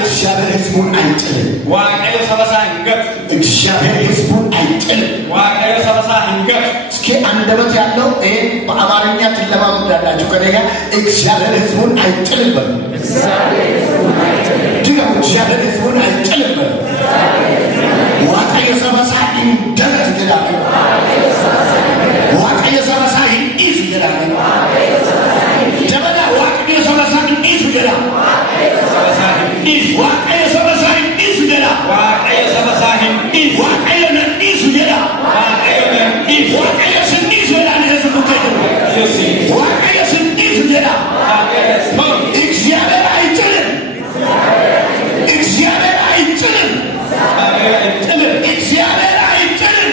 እግዚአብሔር ሕዝቡን አይጥልም ዋቀዮ ሰበሳ እንገት እግዚአብሔር ሕዝቡን አይጥልም ዋቀዮ ሰበሳ እንገት እስኪ አንደበት ያለው ይሄ በአማርኛ ትለማመዳላችሁ ከነጋ እግዚአብሔር ሕዝቡን አይጥልም እግዚአብሔር ሕዝቡን አይጥልም ዋቀዮ ሰበሳ እንገት ይላል ዋቀዮ ሰበሳ ይይዝ ይላል ደበላ ዋቀዮ ሰበሳ ይይዝ ይላል is waqay sabasahin is dela waqay sabasahin is waqay is dela waqay is waqay is dela ne zukutejo yosi waqay is dela እግዚአብሔር አይጥልም እግዚአብሔር አይጥልም እግዚአብሔር አይጥልም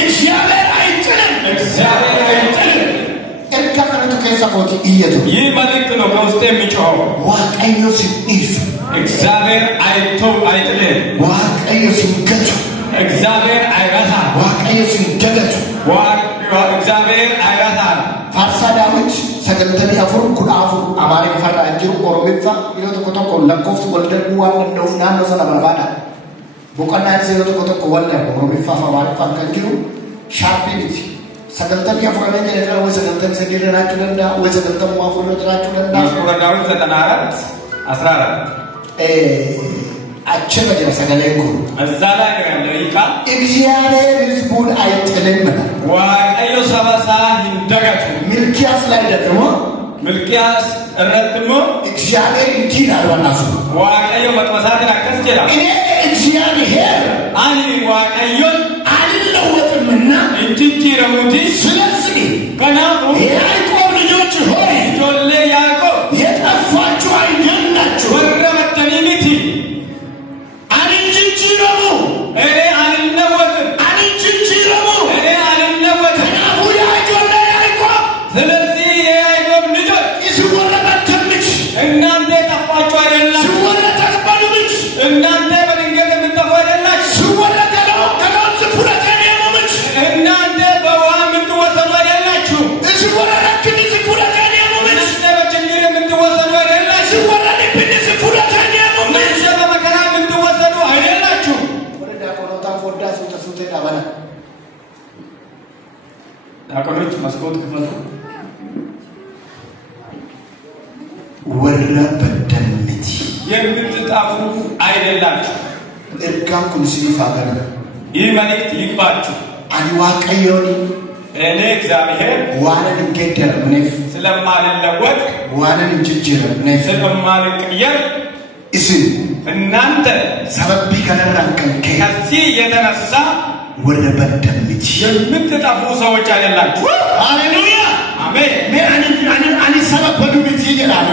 እግዚአብሔር አይጥልም እግዚአብሔር አይጥልም ከከረቱ ከሰቆት ይየቱ ይህ መልእክት ነው ከውስጥ የሚጮኸው ዋቀዮ ሲይዙ እግዚአብሔር አይጥልም ዋቀዮ ሲገቱ እግዚአብሔር አይረሳ ዋቀዮ ሲደገቱ እግዚአብሔር አይረሳ ፋርሳ ዳዊት ሰገንተን ያፈሩ ኩዳፉ አማሪን ፈራ እንጂ ኦሮሚፋ ይወጡ ከተቆ ለኮፍት ወልደን ዋን እንደውና ነው ሰላባዳ ቦቀና ይወጡ ከተቆ ወልደ ኦሮሚፋ ፈዋሪ ፈንከንጂሩ ሻርፒኒቲ ሰገንተን ያፈራነ ነገር ወይ ሰገንተን ሰዲራችሁ ለና ወይ ሰገንተን ዋፈሩ ለራችሁ ለና ቁራዳው 94 14 አቸመ ጀራ ሰገለይኩ እዛ ላይ ነው ያለው ይቃ እግዚአብሔር ሕዝቡን አይጥልም ዋቀዮ ሰበሳ እንደገቱ ሚልኪያስ ላይ ደግሞ ሚልኪያስ ረጥሞ እግዚአብሔር እንዲህ አልዋናሱ ዋቀዮ መጥመሳት አከስ ይችላል እኔ እግዚአብሔር አኒ ዋቀዮ አልለወጥምና እንጂ ረሙቲ ስለዚህ ከናፉ ያዕቆብ ልጆች ሆይ ጆሌ ያዕቆብ የጠፋችሁ አይደላችሁ ወረመተኒቲ አንቺ ረሙ እኔ አልለወጥም አንቺ ረሙ እኔ አልለወጥም ከናፉ ያጆሌ ያዕቆብ ስለዚህ የያዕቆብ ልጆች ይስወረመተንች እናንተ ጠፋችሁ አይደላችሁ ሲወረተቀበሉች እናንተ በድንገት የምትጠፉ አይደላችሁ ሲወረተቀበሉ እናንተ በውሃ የምትወሰዱ አይደላችሁ ሲወረረክን ሲወረከን ያሙምች በችግር የምትወሰዱ አይደላችሁ ሲወረረክን ሲወረከን ያሙምች በመከራ የምትወሰዱ አይደላችሁ ወረዳ ቆሮታ ፎዳስ ተሱቴ ዳበና ዳቆኖች መስኮት ክፈቱ ወረበደምቲ የምትጣፉ አይደላችሁ እርጋም ኩንሲፋ ገና ይህ መልእክት ይግባችሁ አንዋቀዮኒ እኔ እግዚአብሔር ዋነን እንገደር ምንፍ ስለማልለወጥ ዋነን እንጅጅር ምንፍ ስለማልቀየር እስን እናንተ ሰበብ ከነራከን ከዚህ የተነሳ ወደ በደምት የምትጠፉ ሰዎች አይደላችሁ ሃሌሉያ አሜን ማን ሰበብ በዱምት ይላል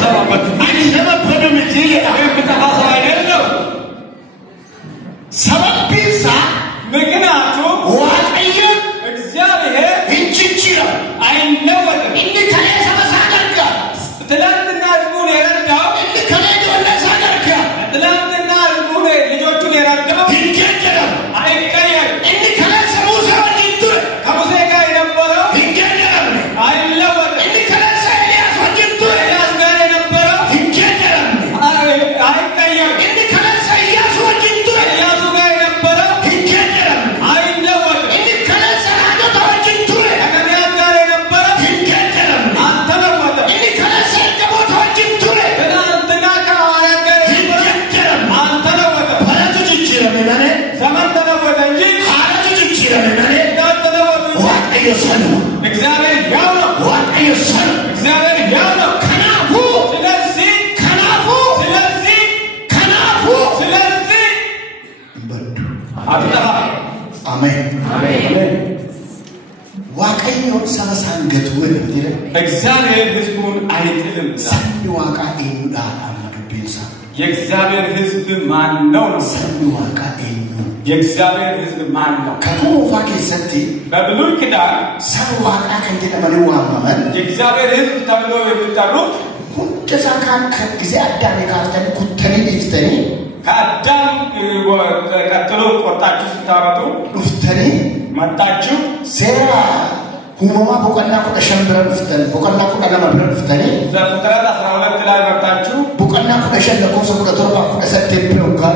ሰበብ በዱምት ይላል የምትጠፋ አይደለም ሰበብ ቢሳ ምክንያቱ ዋቀዮ እግዚአብሔር እንቺቺራ አይነወጥም እንዴ ከሌ ሰበሳደርጋ ትላንትና ህዝቡን የረዳው እንዴ ከሌ ወለሳደርጋ ትላንትና ህዝቡን ልጆቹን የረዳው ይገደላል አይቀየር እንዴ ከሌ ሰሙሳው ይጥር ከሙሴ ጋር የነበረው ይገደላል አይለወጥም እንዴ ከሌ ኤልያስ ወጅጥር ኤልያስ ጋር የነበረው ይገደላል አይቀየር እንዴ ከሌ ኢያሱ ወጅጥር ኢያሱ ጋር የነበረው እግዚአብሔር ያው ነው ዋቀዮ ሰን እግዚአብሔር ያው ነው ከናፉ ስለዚህ በዱ አጥታ አሜን ዋቀዮ ሰበሳንገቱ ወደ እግዚአብሔር ሕዝቡን አይጥልም ሰን ዋቃ ይኑዳ አማዱንሳ የእግዚአብሔር ሕዝብ ማን ነው ሰን ዋቃ ይኑ የእግዚአብሔር ሕዝብ ማን ነው ከኮፋ ከሰቲ በብሉይ ኪዳን ሰው ዋቃ ከእንደመሪ ዋማመን የእግዚአብሔር ሕዝብ ተብሎ የሚጠሩት ሁሉ ከጊዜ አዳም ጋርተን ኩተኒ ይፍተኒ ከአዳም ቀጥሎ ቆርጣችሁ ስታመጡ ዱፍተኒ መጣችሁ ሴራ ሁማማ በቀና ቆሸምብረን ፍተን በቀና ቆና ለማብረን ፍተኒ ዘፍጥረት Revelation the course of the Torah of the September of God.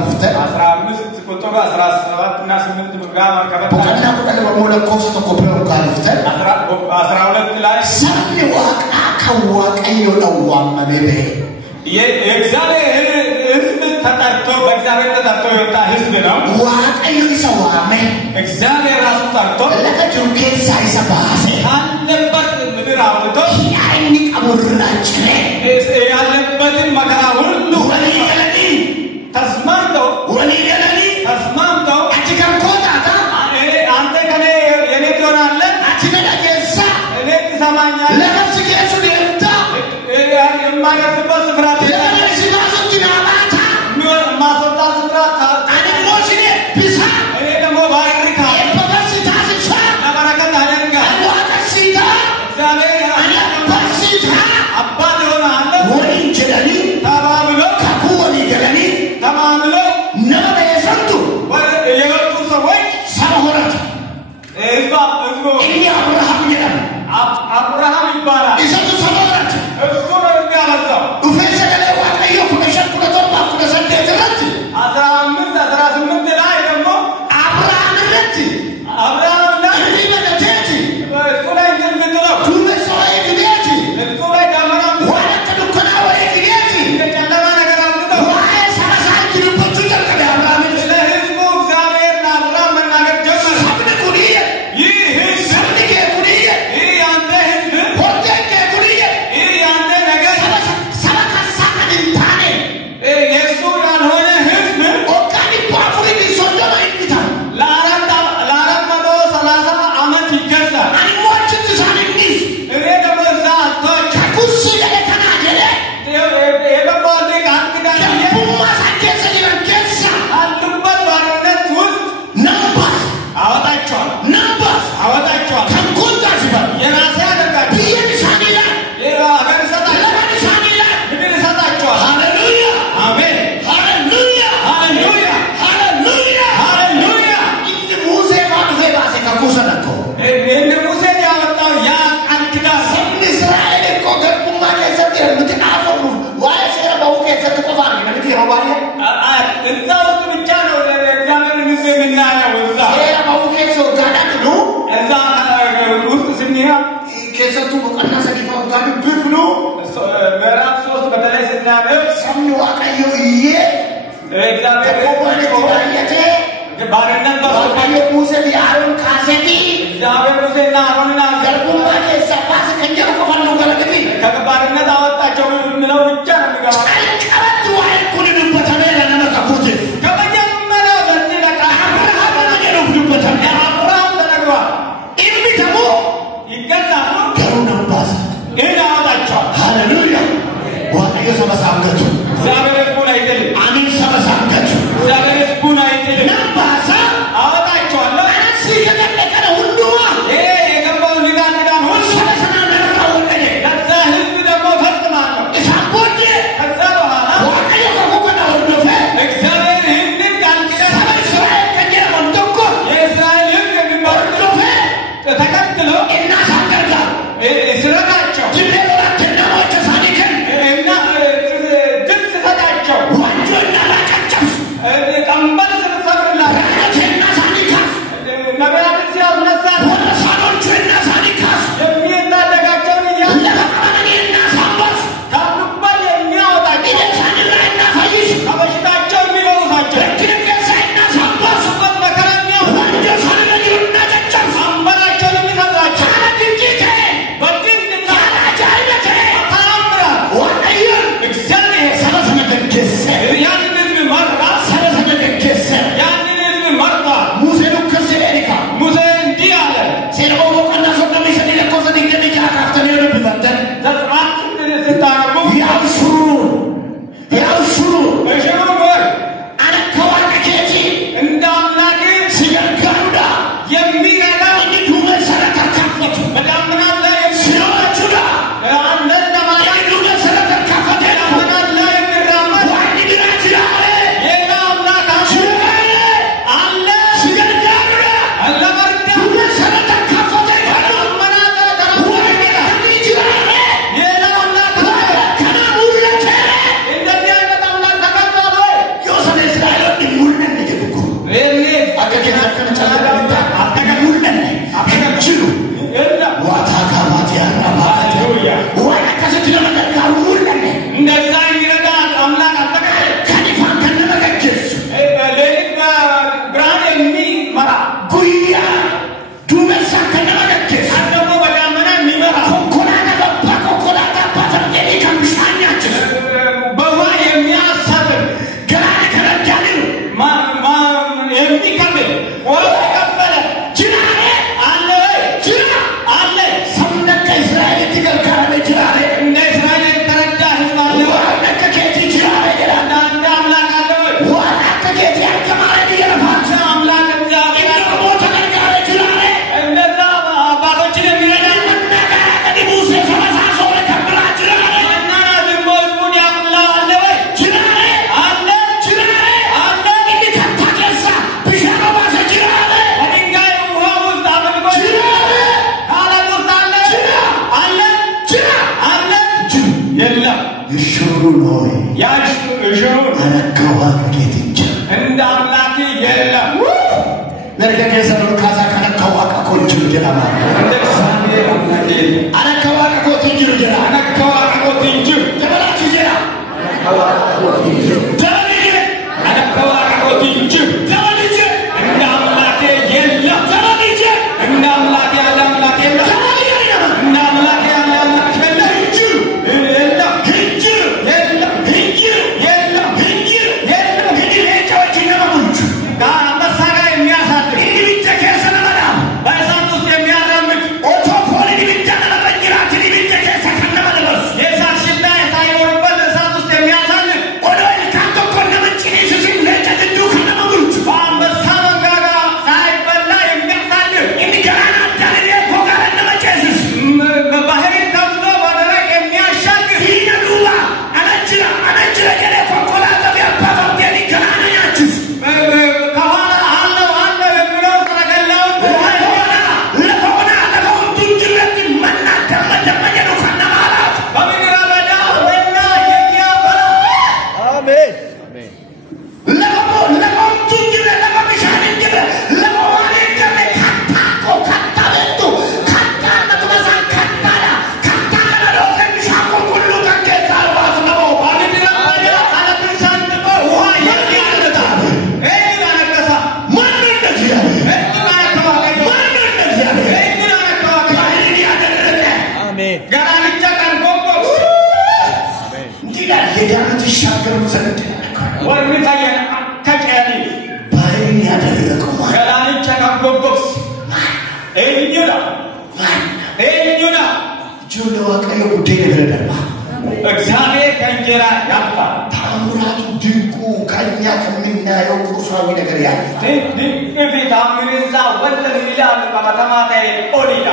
يلا يشورون يا يشورون أنا كواك كيتنجا عند أملاكي يلا نرجع كيسرون كذا كنا كواك أكون جرجنا ما أنا كواك أكون تنجر أنا كواك أكون تنجر جبلا كيجرا أنا كواك أكون تنجر عند أملاكي يلا عند أملاكي على أملاكي يلا عند أملاكي على أملاكي يلا እግዚአብሔር ከእንጀራ ያልፋል ታምራቱ ድንቁ ከኛ ከምናየው ቁሳዊ ነገር ያልፋል እቤት አምርንዛ ወጥተን ይላል በማተማታዬ ኦዲዳ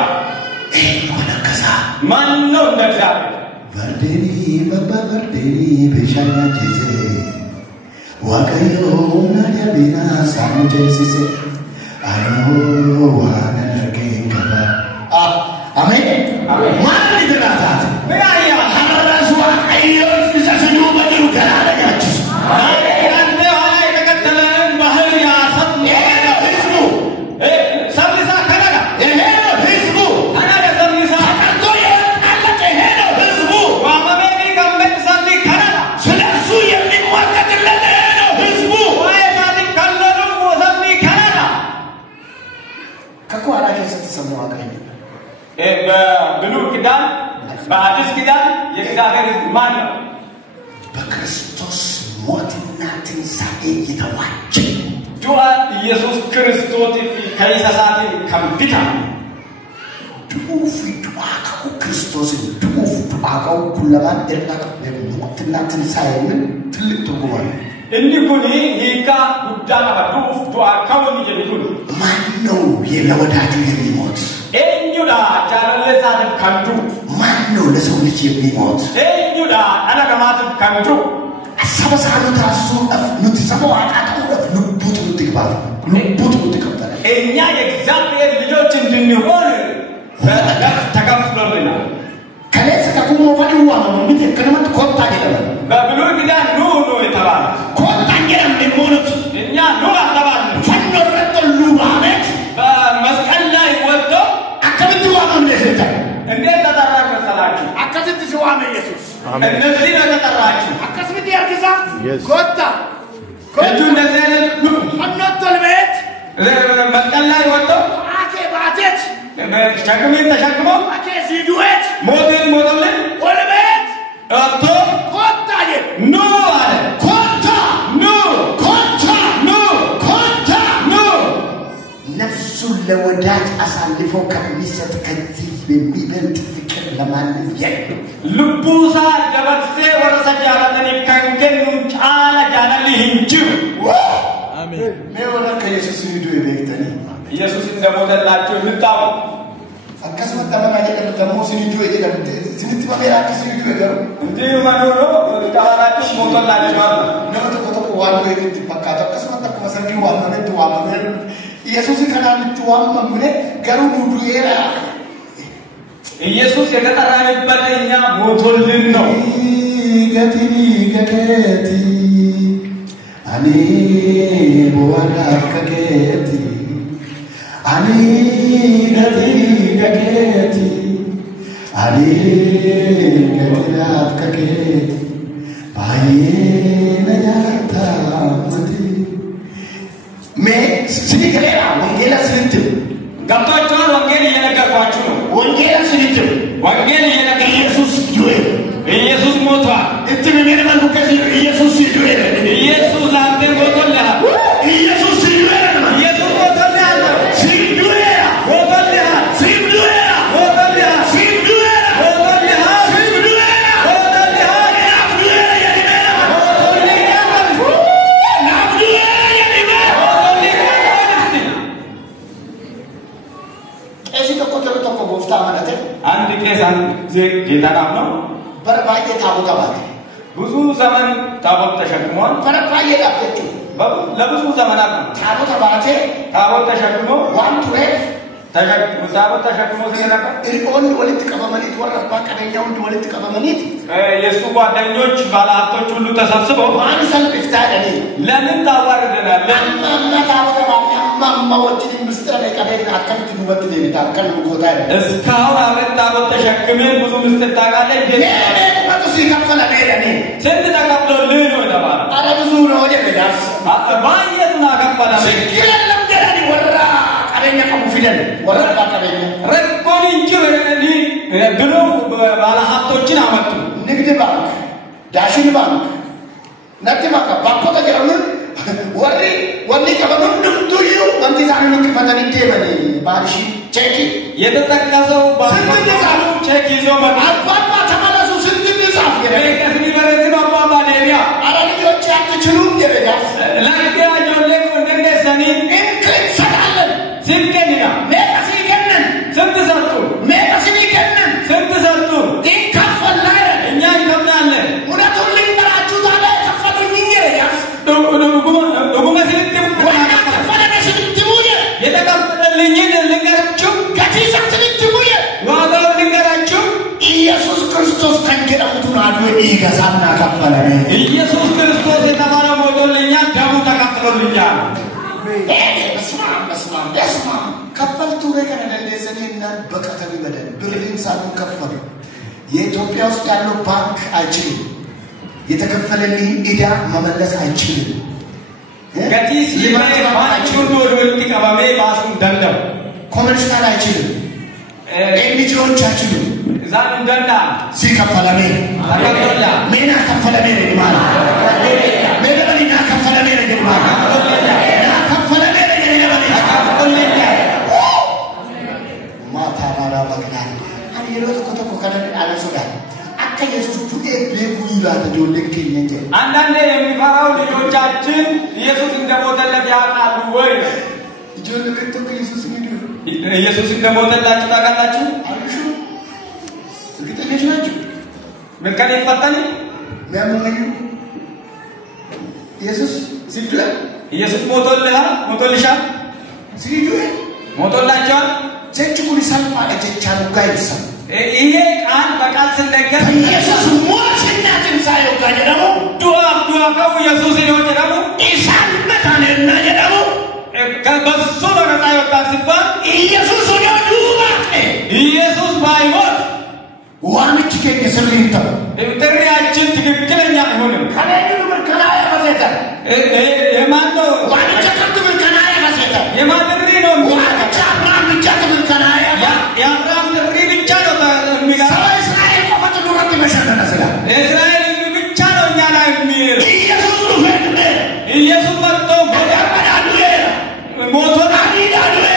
ወነከሳ ማን ነው እንደ እግዚአብሔር ወርዴኒ በበርዴኒ በሻኛ ጀዜ ዋቀዮ ናዲያቢና ሳሙጀሲሴ አኖ ዋነነርጌ ገባ አሜን ማን ይድራታት ምናያ ሐራስ ዋቀዮ ዘሰኑ በድሩ ገላለያችሁ አንተ ኋላ የተከተለን ባህር ያሰጥ ህዝቡ ሰብሊሳ ከነጋ ይሄ ነው ህዝቡ አናደ ሰብሊሳ ተቀርቶ የወጣለት ይሄ ነው ህዝቡ ዋመሜኒ ገመት ሰብሊ ከነጋ ስለሱ የሚሟገትለት ይሄ ነው ህዝቡ ወይ ሳዲ ከለሉ ሰብሊ ከነጋ ከኳላ ከሰተሰሙ አቀኝ በብሉይ ኪዳን በአዲስ ኪዳን የእግዚአብሔር ሕዝብ ማን ነው? በክርስቶስ ሞትና ትንሣኤ የተዋጀ ዱዓ ኢየሱስ ክርስቶስ ከይሰሳት ከምቢታ ዱፍ ዱዓቀው ክርስቶስ ዱፍ ዱዓቀው ኩለማን እርዳቅ ሞትና ትንሣኤ ምን ትልቅ ትርጉም አለው። እንዲኩኒ ሂካ ጉዳና ዱፍ ዱዓ ከውን የሚኩኒ ማን ነው ለወዳጁ የሚሞት? ኤኙዳ ጃለለሳት ከንዱ ማን ነው ለሰው ልጅ የሚሞት? ኤኙዳ አናገማት ከንዱ አሰበሳሉ ታሱ ኑት ሰማው አቃተው ልቡት ምትግባል ልቡት ምትከብታለ እኛ የእግዚአብሔር ልጆች እንድንሆን ተከፍሎልናል። ከሌስ ከቁሞ ወዲዋ ነው እንዴ ከነመት ኮታ ገለ በብሉይ ኪዳን ኑ ነው የተባለ ኮታ ገለም እንደሞኑት እኛ ኑ አተባለ ፈኖ ረጠሉ ማለት በመስቀል ላይ ወጥቶ አከብቱ ዋመን ለሰታ እንዴት ተጠራች መሰላችሁ? አከብቱ ሲዋመ ኢየሱስ እነዚህ ነው ተጠራችሁ። አከስብት ያርግዛ ኮታ እጁ እንደዚህ አይነት ፈኖተል ቤት መስቀል ላይ ወጥቶ አኬ ባቴት ሸክሜን ተሸክሞ አኬ ሲዱዌት ሞትን ሞቶልን ወደ ቤት ወጥቶ ኮታ ኑ አለ። ኮታ ኑ ኮታ ኑ ኮታ ኑ ነፍሱን ለወዳጅ አሳልፎ ከሚሰጥ ከዚህ የሚበልጥ ፍቅር ለማንም የለም። ልቡሳ ጀበርሴ ወረሰ ጃለተኒ ከንከኑ ጫላ ጃለሊ እንጂ አሜን ሜወራ ከኢየሱስ ሂዱ ይበክተኒ ኢየሱስ እንደሞተላችሁ ልታው አከስመት ተመናጀ ደግሞ ሲንጁ ይደም ሲንት በሜራ ከሲንጁ ይገሩ እንጂ ማኖሮ ጫላችሁ ሞተላችሁ ማለት ነው ተቆጥቆ ዋሉ ይግጥ በቃ አከስመት ተመሰጊ ዋሉ ነው ዋሉ ኢየሱስ ከናን ትዋም መምኔ ገሩ ኑዱ ኤራ ኢየሱስ የተጠራንበት እኛ ሞቶልን ነው ገቲ ገከቲ አኔ ቦዋዳ ከከቲ አኔ ገቲ ገከቲ አኔ ገቲና ከከቲ ባዬ ነያታ መቲ ሜ ሲገሌራ ወንጌላ ስንት ገብቷቸዋል ወንጌል እየነገርኳችሁ ነው ወንጌላ ስንት ወንጌል እየነገር ኢየሱስ ይዶይ ኢየሱስ ሞቷል እትም ምን ከዚህ ኢየሱስ ይዶይ ኢየሱስ አንተ ሞቶልሃል ኢየሱስ ይዶይ ኢየሱስ ሞቶልሃል ሲዶይ ሞቶልሃል ሲዶይ ሞቶልሃል ሲዶይ ሞቶልሃል ሲዶይ ሞቶልሃል አንድ ቄስ አንድ ጌታ ነው በረባዬ ታቦት ብዙ ዘመን ታቦት ተሸክሟል በረባዬ ዳብቸው ለብዙ ዘመናት ታቦት ተሸክሞ ዋን ቱሬ ታቦት ተሸክሞ ሲነበር ኢሪቆን ወልት ቀበመኒት ወረባ ቀበኛው ወልት ቀበመኒት የሱ ጓደኞች ባለሀብቶች ሁሉ ተሰብስበው ማን ሰልፍ ይፍታደኒ ለምን ታዋርደናለህ አማማ ታቦት አማማ ወጭን ምስጥር ለቀበና አከፍት ውበት ለሚታከል ቦታ እስካሁን አመት ታቦት ተሸክመን ብዙ ምስጥር ታውቃለህ ማጥሲ ከፈለ ለኔ ስንት ተቀብሎልህ ነው ተባለ አረ ብዙ ነው ወደዳስ ባየቱና ከፈለ ሲከለም ገራኒ ወራ ቀበኛ ከሙፊደን ወራ ቀበኛ ረቆን እንጂ ወረዲ ብሎ ባለሀብቶችን አመጡ ንግድ ባንክ ዳሽን ባንክ ነጥማካ ባቆታ ገሩን ወሪ ቀበኑን ድምቱዩ ወንቲዛኑ ከመተን ደበኒ ባልሺ ቼክ የተጠቀሰው ባንክ ቼክ ይዞ አባባ ተመለሱ ስንት ጻፍ ከስኒ በረዚ አባባ ደቢያ አራጆች አትችሉም ደበያ ለኪያ ጆሌ እንደሰኒ እንክሰታለን ሲልከኒና ሜካሲገነን ስንት ሰጡ ሜካሲገነን ስንት ሰጡ ይከፈላል እኛ እንከፍላለን ሁለቱን ልንገራችሁ ታዲያ ከፈሉኝ ያስ ዱጉመ ሲልክም የተከፈለልኝን ልንገራችሁ ከቲሳ ሲልክሙየ ዋጋው ልንገራችሁ ኢየሱስ ክርስቶስ ከንገረሙቱን አሉ ይገዛና ከፈለኝ ኢየሱስ ክርስቶስ የተባለው ሞቶልኛል ደሙ ተከፍሎልኛል በስማ ከፈልቱ ከነደለዘኔና በቀተሪ በደል ብርን ሳሉ ከፈሉ የኢትዮጵያ ውስጥ ያለው ባንክ አይችልም የተከፈለልኝ ኢዳ መመለስ አይችልም ገቲስ ይማይባቹን ወልቲ ቀባሜ ባሱን ደንደም ኮመርሻል አይችልም ኤንጂኦዎች አይችልም ዛን ደንዳ ሲከፈለኔ ተከፈለ ሜና ከፈለኔ ማለት ሜና ከፈለኔ ማለት አንዳንዴ የሚፈራው ልጆቻችን ኢየሱስ እንደሞተለት ያውቃሉ ወይ ኢየሱስ እንደሞተላችሁ ታውቃላችሁ ምንከን ይፈተን ኢየሱስ ሞቶልሻል ሞቶላቸዋል ጀችኩን ሰልፋ ለጀቻሉ ጋይሳ ይሄ ቃል በቃል ስለገር ኢየሱስ ሞትና ትንሳኤው ጋር ደግሞ ዱአ ከው ኢየሱስ ነው ደግሞ ኢሳን መታነና ደግሞ ከበሱ በነፃ ይወጣል ሲባል ኢየሱስ ነው ዱባቴ ኢየሱስ ባይሞት ዋንቺ ከየሰሪንታ ጥሪያችን ትክክለኛ አይሆንም ከነኙ ምርከናያ ፈሰተ የማን ነው ዋንቺ ከንቱ ምርከናያ ፈሰተ የማን ጥሪ ነው ዋንቺ አብርሃም ብቻ ምርከናያ የአብርሃም ጥሪ ብቻ ነው የሚጋ እስራኤል ቆመጥ ዱረት መሸነነ ስላ እስራኤል ብቻ ነው እኛ ላይ የሚል ኢየሱስ ነው ፈንደ ኢየሱስ መጥቶ ሞቶ አዲዳዱላ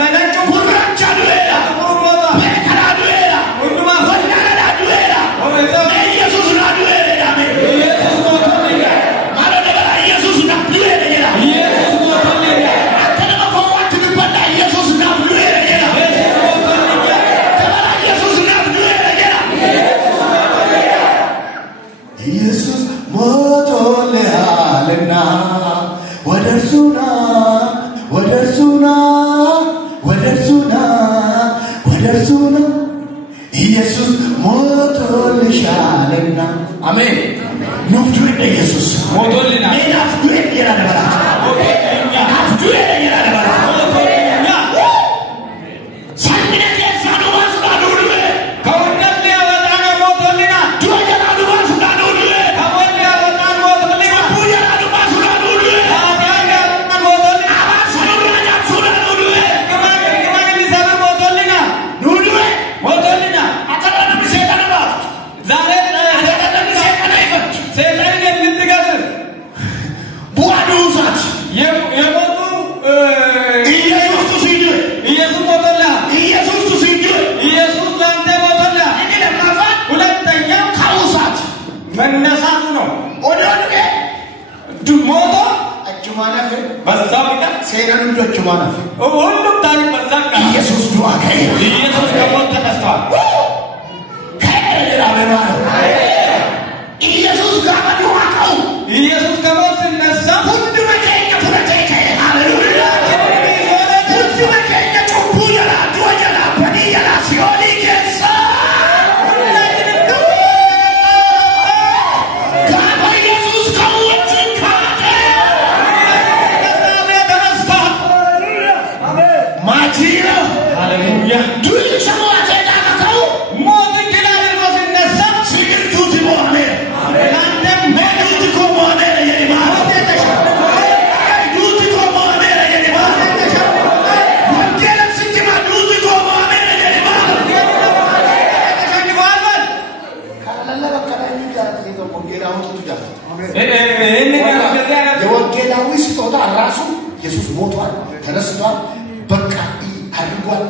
ለነጩ ጉራቻ ዱላ ሞቶ በከራዱላ ሁሉማ ወላላዱላ ኢየሱስ ነው ዱላ ኢየሱስ ሞቶልኛ ማለት ነው ኢየሱስ ነው ዱላ ኢየሱስ ሞቶልኛ አተነው ቆዋት ልበዳ ኢየሱስ ነው ዱላ ኢየሱስ ሞቶልኛ ኢየሱስ ነው ዱላ ኢየሱስ ሞቶልሃልና ወደርሱና ወደርሱና ወደርሱና ወደርሱና ሞቶልሻልና አሜን ንፍቱ ኢየሱስ ሞቶልና ንፍቱ ይላል ንፍቱ ይላል ሳንነት የሳኑ ዋስዳዱ ከወንደል ያወጣን ሞቶልና ዱጀራዱ ዋስዳዱ ከወንደል ያወጣን ሞቶልና ዱጀራዱ ዋስዳዱ ታዲያ ሞቶልና አባሰራጃ ሱዳዱ ከማን ሊሰበር ሞቶልና ኑዱ ሞቶልና አተራኑ ሰይጣን ዛሬ አተራኑ ሰይጣን አይፈት ሰይጣን የምትገዝር ቡአዱዛት የሞቱ ኢየሱስ ሲዱ ኢየሱስ ሞቶላ ኢየሱስ ሲዱ ኢየሱስ ላንተ ሞቶላ እኔ ለማፋ ሁለተኛው ካውሳት መነሳቱ ነው ኦዶኔ ሞቶ አጁማናፍ በዛው ቢቀር ሰይጣን አጁማናፍ ሁሉም ታሪክ በዛው ቢቀር ኢየሱስ ዱአ ከይራ ኢየሱስ ከሞት ተነስቷል ከይራ በማለት ኢየሱስ ጋር ዱአ ካው ኢየሱስ ከሞት ሲነሳ ሁሉ መከኛ ፍረተከ ሃሌሉያ ሁሉ መከኛ ጩቡ ያላ ዱአ ያላ በኒ ያላ ሲኦል ይገሳ ጋባ ኢየሱስ ከሞት ካደ ማጂራ ሃሌሉያ ዱይ ሰማተ ዳካው ሞት ድል ሲነሳ ሲግርቱት ሞኔ ለአንተም ሜዱት ኮሞኔ የማ ዱት ኮሞኔ የማ ወንጌል ሲቲማ ዱት ኮሞኔ የማ ተሸንፏል ካላላ በከላይ ይላል ወንጌላው ተቱጃ እንደዚህ የወንጌላዊ ስጦታ ራሱ ኢየሱስ ሞቷል ተነስቷል በቃ አድርጓል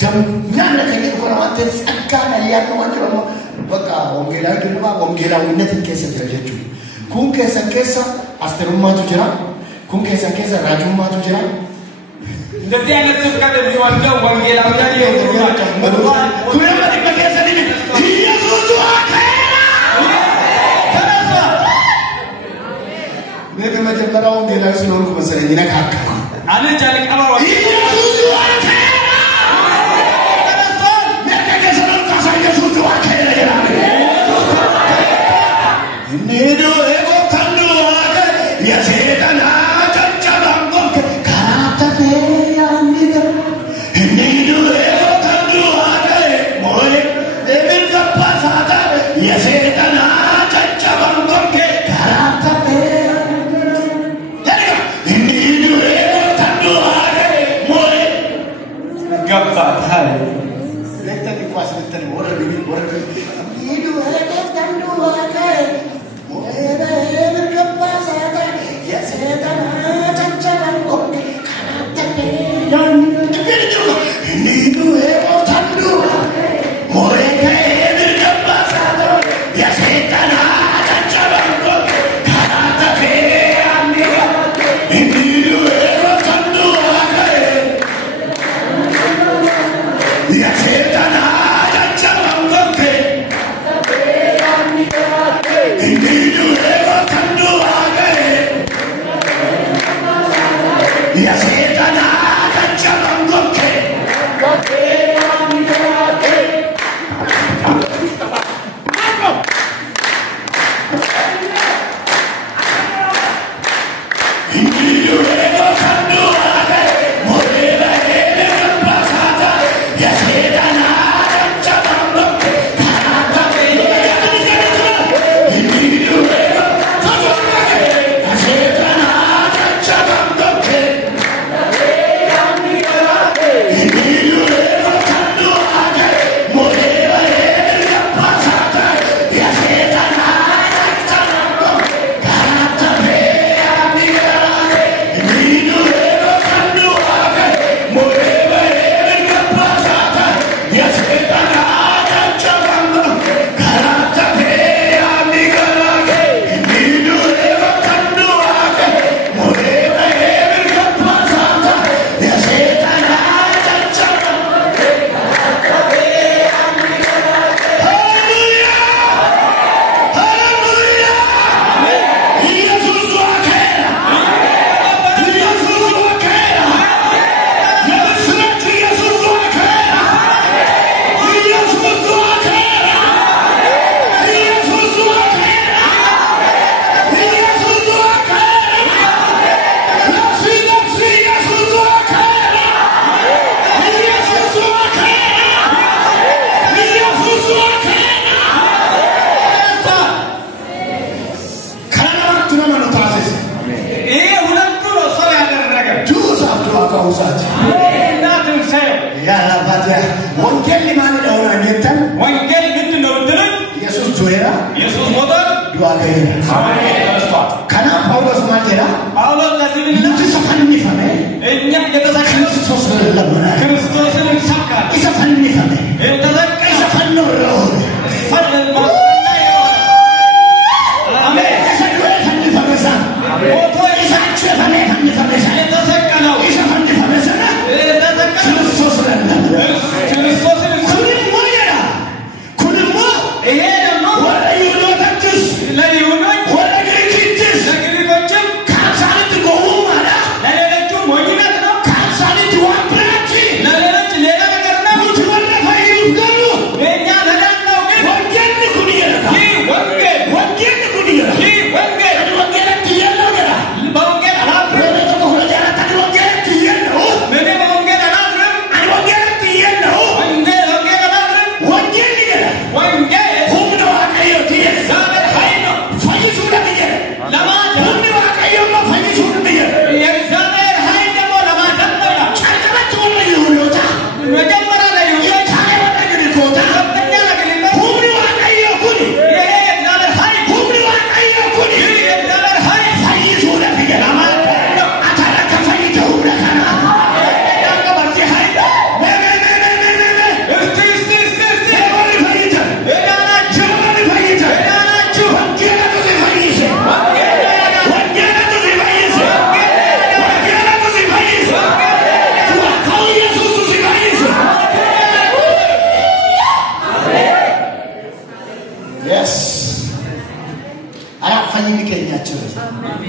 ደም ያለከኝ ኮራማት ጸጋና ያለው ወንጀል በቃ ወንጌላዊ ድርባ ወንጌላዊነትን ከሰተጀቹ ኩን ከሰከሰ አስተሩማቱ ጅራ ኩን ከሰከሰ ራጁማቱ ጅራ እንደዚህ አይነት ስብከት የሚወደው ወንጌላውያን የሆኑ ናቸው ኩን በከሰ ኢየሱስ ተነሳ ነገ መጀመሪያው ወንጌላዊ ስለሆንኩ መሰለኝ ነካካ አንተ ጃልቀባ ኢየሱስ Yes. duera ኢየሱስ ሞቷል duagayera አሜን ተነስቷል kana Paulos ማጀራ ጳውሎስ ለዚህ ተሰፈን ይፈነ እኛ የተሰቀለው ክርስቶስ ለለምና ክርስቶስን እንሰብካለን ይሰፈን ይፈነ የተሰቀለው ይሰፈን ነው ፈለል አሜን ይሰፈን ይፈነሳ ሞቶ ይሰፈን ይፈነሳ የተሰቀለው ይሰፈን ይፈነሳ ክርስቶስ ለለምና ክርስቶስን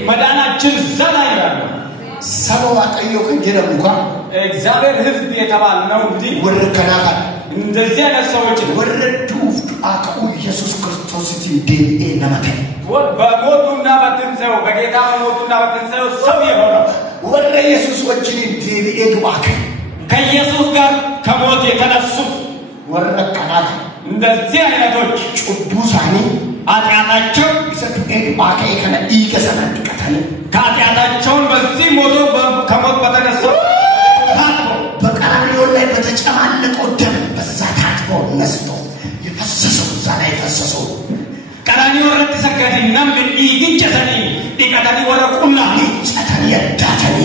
መዳናችን ዘላለም ነው ሰበው አቀየው ከጀረሙካ እግዚአብሔር ሕዝብ የተባልነው እንጂ ወርከና እንደዚህ አይነት ሰዎች ወረዱ አቀው ኢየሱስ ክርስቶስ ዲኤ ነመተ በሞቱና በትንሣኤው በጌታ በሞቱና በትንሣኤው ሰው የሆነው ወረ ኢየሱስ ወጅኒ ዲኤ ዱአከ ከኢየሱስ ጋር ከሞት የተነሱ ወረከና እንደዚህ አይነቶች ጩዱሳኒ አጥያታቸው ይሰጡ ዱአከ ከነ ኢከሰናን ከተለ ከአጥያታቸውን በዚህ ሞቶ ከሞት በተነሳው በቀራንዮ ላይ በተጨማለቀው ደም በዛ ታጥቦ ነስቶ የፈሰሰው እዛ ላይ ፈሰሰው ቀራንዮ ረድ ሰገድና ምን ይግጨተኒ ዲቀታኒ ወረቁና ይጨተኒ የዳተኒ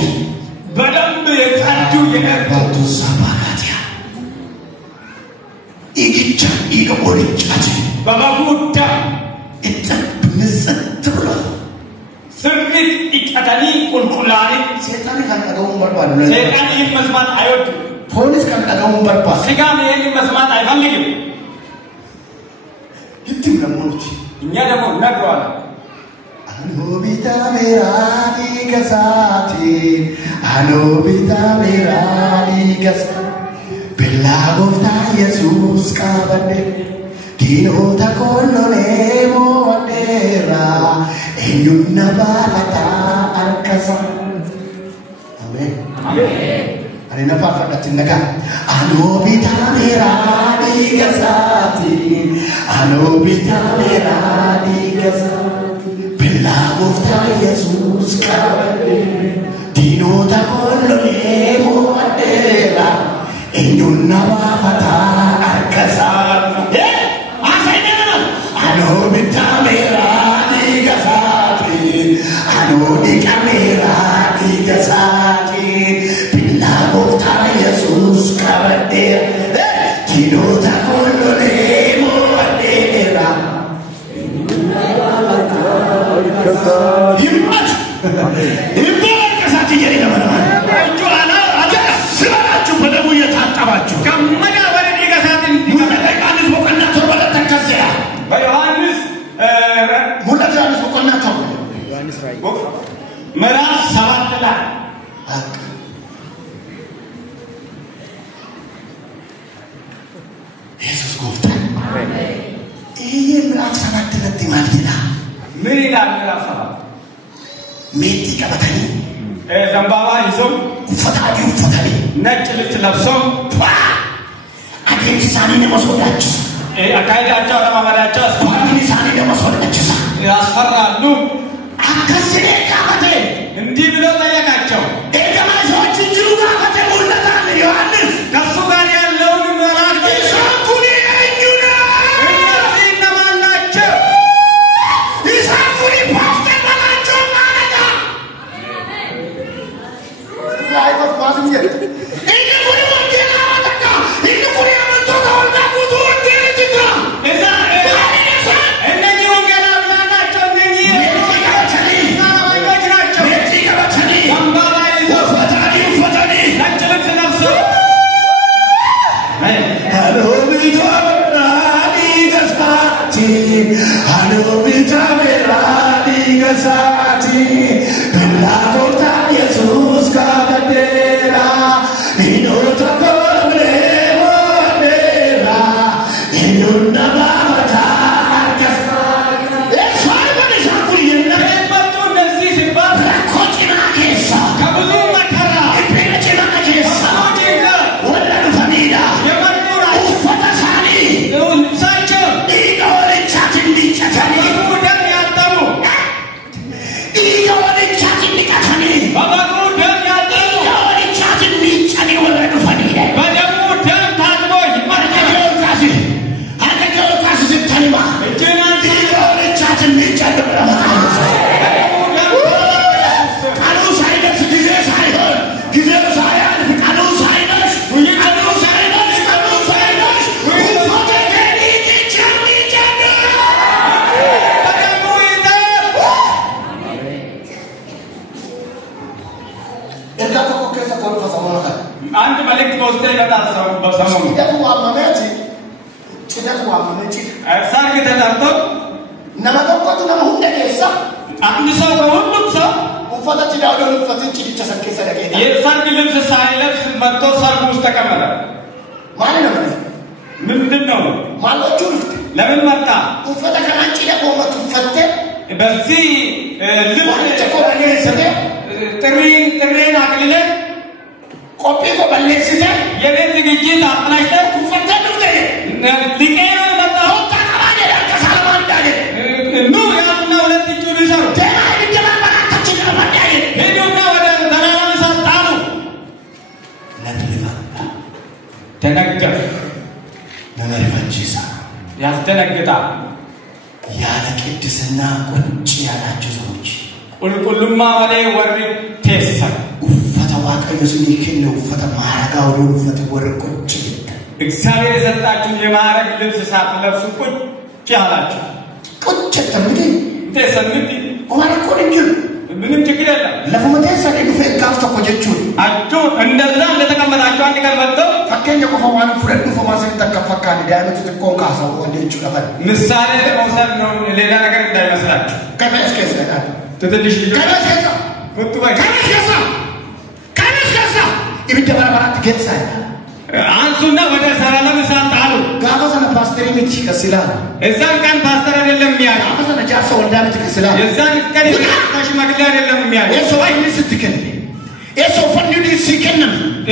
በደንብ የታጁ የነበሩ ሰባራቲያ ይግጨ ይገቦልጫት በባቡዳ እጥብ ንጽት ብሎ ስርት ይቀተኒ ቁልቁላሪ ሰይጣን ካንቀደው ወርባሉ ሰይጣን ይመስማት አይወድ ፖሊስ ካንቀደው ወርባ ስጋም ይሄን መስማት አይፈልግም ይትም ለሞት እኛ ደግሞ ነግሯለን አኖቢታ ሜራዲ ገዛቲ አኖቢታ ሜራዲ ገዛ በላጎፍታ ኢየሱስ ካበደ ዲኖታ ኮሎኔ ሞዴራ እኙና ባላታ አርከሳ አሜን አሜን አሬና ፓርፈዳት ነጋ አኖቢታ ሜራዲ ገዛቲ አኖቢታ ሜራዲ ገዛቲ በላጎፍታ ኢየሱስ ካበደ ዲኖታ ኮሎኔ ሞዴራ እኙና ባላታ አርከሳ Anobita meradi gasati, anodika meradi gasati, bila bukta Yesus kabade, kino takono nemo adera. Himmat, himmat gasati jadi nama-nama. Jualan aja sebarang pada buaya tak tahu. Kamera pada di gasati, mulai anis bukan nak terbalat terkasih. በዮሐንስ ሙላታን ወቀና ታው ዮሐንስ ራእይ ምዕራፍ 7 ላይ ኢየሱስ ጎፍታ ይሄ ምዕራፍ 7 ላይ ማለዳ ምን ይላል ምዕራፍ 7 ሜቲ ቀበተኒ ዘንባባ ይዘው ፈታዲ ነጭ ልብስ ለብሰው አዲስ ሳኒ መስወዳችሁ አካይዳቸው ለማመዳቸው አዲስ ሳኒ መስወዳችሁ ያስፈራሉ አከሰኔ ካፈቴ እንዲህ ብሎ ጠየቃቸው ኤገማሾች እንጅሩ ካፈቴ ሙላታን ዮሐንስ ከሱ ጋር ያለውን መላእክት ይሳኩኒ እኙና እነዚህ እነማን ናቸው Alo vitamera digasati bella porta Jesus kabadera inota problema nera inuna mata kasa eswaiba ne shakuyena Embattu nazisi ba rakotina kesa kabuzu makara ipelechina kesa Jinga wala nufamida Yamantura ufata sani Sancho igore chatindi chatani Babudan yatamu igore chatindi chatani Babudan yatamu igore chatindi chani wala nufamida Babudan tatmo himarja Arka kasi sitanima Jinan igore chatindi chani wala nufamida Kanu saydas gize saydan gize sayan kanu saydas ufata kani chani chani Erga ko kesa ko fasamona ka አንድ መልእክት በውስጤ ይመጣል በሰሞኑ ሰርግ ተጠርቶ አንድ ሰው ከሁሉም ሰው የሰርግ ልብስ ሳይለብስ መጥቶ ሰርግ ውስጥ ተቀመጠ። ምንድን ነው? ለምን መጣ? በዚህ ልብስ ጥሪን አቅልለን የቤት ዝግጅት አጠናሽተን ሊቄ ነው የመጣው ኑ ያዙና ሁለት እጁን ይሰሩ ሄዱና ወደ ተራራ እሳት ጣሉ። ደነገጠ። ያስደነግጣል። ያለ ቅድስና ቁጭ ያላችሁ ሰዎች ቁልቁሉማ ወሌ ወር ቴሰን ኡፈተ ዋቀዮ ሲኒከነ ኡፈተ ማራጋው ኡፈተ ወርቆች እግዚአብሔር የሰጣችሁን የማዕረግ ልብስ ሳትለብሱ ቁጭ ያላችሁ ቁጭ ተምዲ ተሰምዲ ወርቆ ልጅ ምንም ችግር የለም። ለፈመቴ ሰደዱ ፈጋፍቶ ኮጀቹ አጆ እንደዛ እንደተቀመጣችሁ አንድ ቀን መጥተው ፈከኝ ቆፈዋን ፍረዱ ፈማሰን ተከፈካን ዳያመት ተቆን ካሳው ወንደቹ ለፈን ምሳሌ ለመውሰድ ነው፣ ሌላ ነገር እንዳይመስላችሁ። ከመስከሰ ትንሽ ከመስከሰ ወጥቷል። ከመስከሰ ይብደባራት ገጻ አንሱና ወደ ሰራለም እሳት ጣሉ። ጋፋሰነ ፓስተር ሚት ከስላል እዛን ቀን ፓስተር አይደለም የሚያል ጋፋሰነ ጃሶ ወልዳምት ከስላል የዛን ቀን ሽማግሌ አይደለም የሚያል የሶ አይነት ስትከን የሶ ፈንዱ ሲከን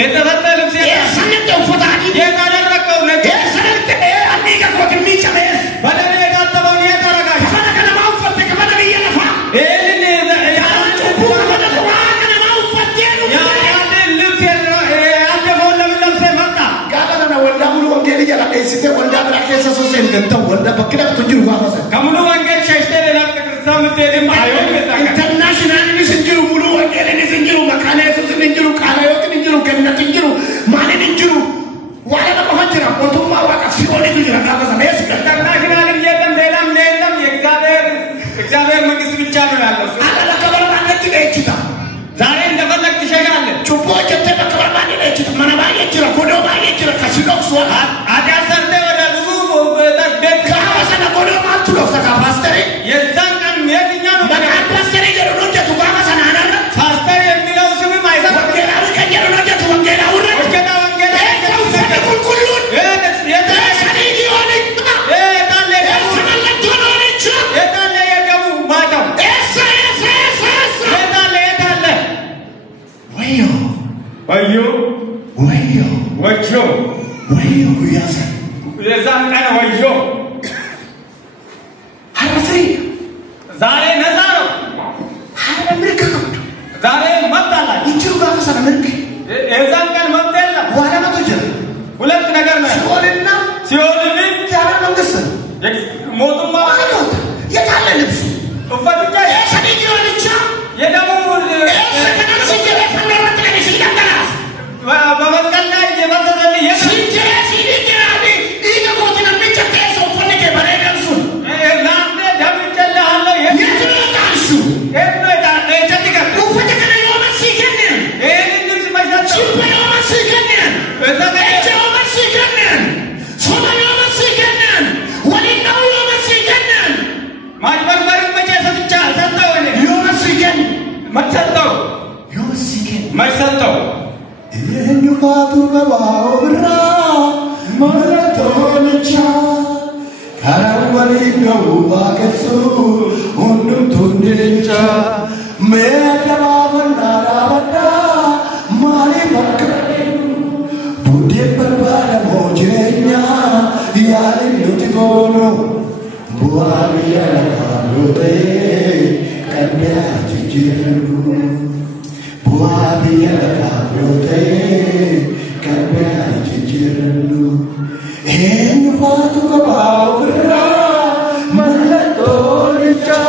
የተፈታ ልብስ የሰነተ ፈታዲ የታደረቀው ነገር የሰነተ አሚጋ ኮት ሚጨመስ በደም የታጠበው የተረጋጋ ፈነከለ ማውፈት ከበደ ይለፋ ይሄን ያላችሁ ወደ ተዋከለ ማውፈት ያንን ልብስ ያደፈው ለምን ለብሰ መጣ? ጋባና ወልዳ ሙሉ ወንጌል ያላቀይስተ ወልዳ ብራከሰ ሶሰን ገንተው ወልዳ በክዳት ትጅሩ ጋፋሰ ከሙሉ ወንጌል ሸሽተ ሌላ ክርስቲያን ምትሄድም አይሆን ኢንተርናሽናል ንስንጅሩ ሙሉ ወንጌል ንስንጅሩ መካነ ኢየሱስ ንስንጅሩ ቃላዮት ንስንጅሩ ገነት ንስንጅሩ ማንን ንስንጅሩ ዋላ በመሐጀራ ወቱማ ዋቃ ሲኦል ንስንጅሩ ጋፋሰ ነስ ኢንተርናሽናል የለም ሌላም የለም። የእግዚአብሔር መንግስት ብቻ ነው ያለው። አላ ከበረማነት ነችታ ዛሬ እንደፈለግ ትሸጋለህ። ጩቦ ጀተ ከበረማነት ነችታ ማናባይ ነችራ ኮዶባ ነችራ ከሲዶክስ ወላ አዳሰርተ ወደ ብዙ ቤት ጋፋሰ ኮዶባ አትሎ ፓስተር የዛን ቀን የትኛው ነው ፓስተር ገሩ ነው ጀቱ ጋፋሰ ናናራ ፓስተር የሚለው ስምም አይሰማም። ወንጌላዊ ከጀሩ ነው ጀቱ ወንጌላዊ ወንጌላ ወንጌላ ኩልኩሉን ወዮ ጉያሰ የዛን ቀን ወዮ ሐረፊ ዛሬ ነፃ ነው። ሐረምሪክ ዛሬ መጣላችሁ እንጂው ጋፋሰ ምርክ የዛን ቀን መጣ የለም። ዋላ መተጀ ሁለት ነገር ነው። ሲኦልና ያለ መንግስት ሞቱማ ማለት የታለ ልብስ እፈትካ የሰዲጂ ወልቻ የደሙ የሰከነ ሲጀራ ፈነረተ ሲዳቀላ በመስቀል ላይ የፈሰሰልኝ ሲጀራ ሲዲግራቢ ኢገሞት ነው የሚጨተሰው ፈለከ በረደምሱን ለአንተ ደምጨልሃለሁ የትነታሹ ጨትቀ ውፈተከነ የመሲከንን ይህንን ድምፅ መሰጠው ሽበ የመሲከንን እጀ የመሲከንን ሶማ የመሲከንን ወሊናው የመሲከንን waaqessu hundumtuu jecha mee dabaafannaa dhaabadhaa maaliif akka buddeen barbaadamoo jireenya yaaliin nuti goonu bu'aa biyya lafaa yoo ta'e qalbii jijjiirrannu bu'aa biyya lafaa yoo ta'e qalbii jijjiirrannu eenyu faatu qabaa ofirraa mallattoo jecha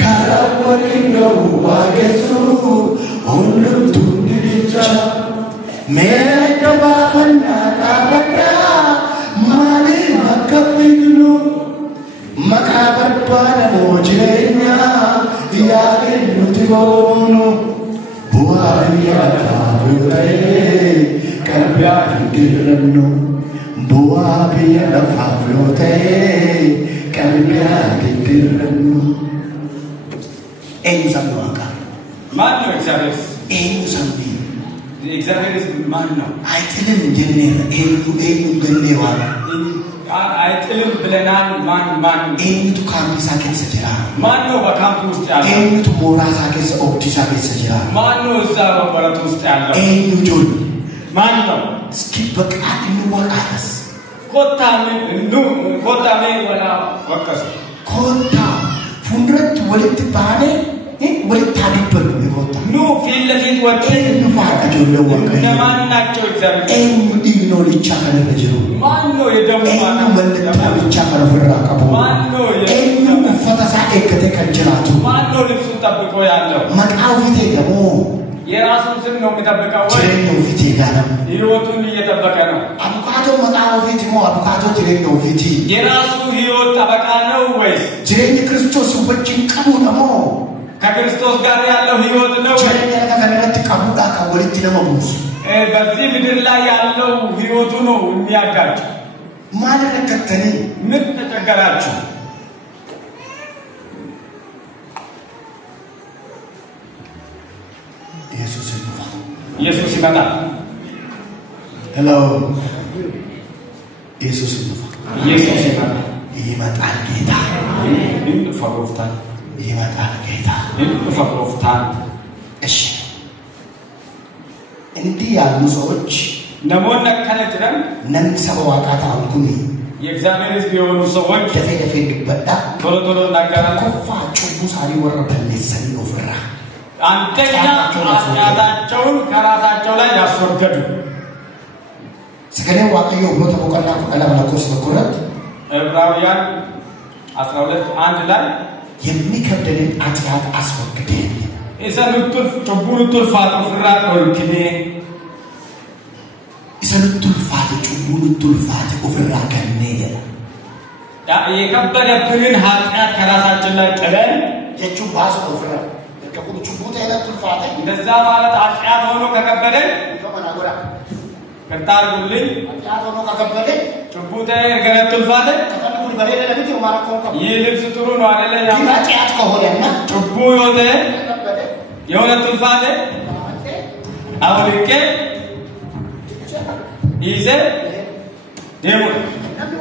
karaa waliin ga'u waaqessu hundumtuu jecha mee dabaafannaa dhaabadhaa maaliif akka fiignu maqaa barbaadamoo jireenya yaaliin nuti goonu bu'aa biyya lafaa yoo ta'e qalbii jijjiirrannu bu'aa biyya lafaa yoo ta'e qalbii jijjiirrannu eenyu sabni waaqaa ማነው እግዚአብሔር eenyu sabni እግዚአብሔር ማን ነው አይጥልም ጀነረ eenyu ገነee ዋላ አይጥልም ብለናል ማን eenyutu kaampii keessa jira ማን ነው በካምፕ ውስጥ ያለው eenyutu mooraa keessa oobdii keessa jira ማን ነው እዛ በበረት ውስጥ ያለው eenyu ጆን ማን ነው እስኪ በቃ እንዋቃተስ ኮታሜ ወላ ወቀስ ኮታ ፉንድረት ወልት ባኔ ወልት አድበሉ ይወጣ ኑ ፊት ለፊት ወጥ ንፋቃ ጆለ ወቀ ለማን ናቸው እግዚአብሔር eenyu dhiignoo lichaa kana irra jiru ማን ነው የደሙ eenyu mallattoo lichaa kana ofirraa qabu ማን ነው eenyu uffata isaa eeggatee kan jiraatu ማን ነው ልብሱን ጠብቆ ያለው maqaa ofii eegamoo የራሱን ስም ነው የሚጠብቀው ወይ jireenya ofii eegaadhamu ህይወቱን እየጠበቀ ነው abukaatoo maqaa ofiiti moo abukaatoo jireenya ofiiti የራሱ ህይወት ጠበቃ ነው ወይስ jireenyi kiristoos wajjin qabuudha moo ከክርስቶስ ጋር ያለው ህይወት ነው jireenya lafa kana irratti qabuudha kan walitti nama buusu በዚህ ምድር ላይ ያለው ህይወቱ ነው የሚያጋጭ maal rakkattanii ምን ተቸገራችሁ ኢየሱስ ይመጣል ሄሎ ኢየሱስ ይመጣል ይመጣል ጌታ ፈሮፍታን ይመጣል ጌታ ፈሮፍታን እሺ እንዲህ ያሉ ሰዎች ነሞና ከነጅራን ነንሰው ዋቃታ አንኩኒ የእግዚአብሔር ሕዝብ የሆኑ ሰዎች ደፈ እንድበዳ ቶሎ እናገራለን ኮፋ ጩቡ ሳሪ ወረበለሰን ወፍራ አንደኛ አጥያታቸውን ከራሳቸው ላይ ያስወገዱ ሰገሌ ዋቀዮ ብሎ ተቆቀና ቆቀላ ባላቆስ ተቆረጥ ዕብራውያን 12:1 ላይ የሚከብደንን አጥያት አስወግደን ኢሰኑቱል ጩቡኑቱል ፋቱ ፍራጥ ወርክኔ ኢሰኑቱል ፋቱ ጩቡኑቱል ፋቱ ፍራ ከኔ ያ የከበደብንን ኃጢአት ከራሳችን ላይ ጥለን የጩ ባስ ፍራ ከቁ ጩቡታ የለቱል ፋቱ እንደዛ ማለት ኃጢአት ሆኖ ከከበደን ከመናጎራ ከታርጉልኝ ኃጢአት ሆኖ ከከበደን ጩቡታ የገረቱል ፋቱ ከፈልጉ በሌላ ለምን የማራከው ይልብስ ጥሩ ነው አይደለ ያ ኃጢአት ከሆነና ጩቡ የሆነቱል ፋቱ አውልቄ ይዘ ደሙ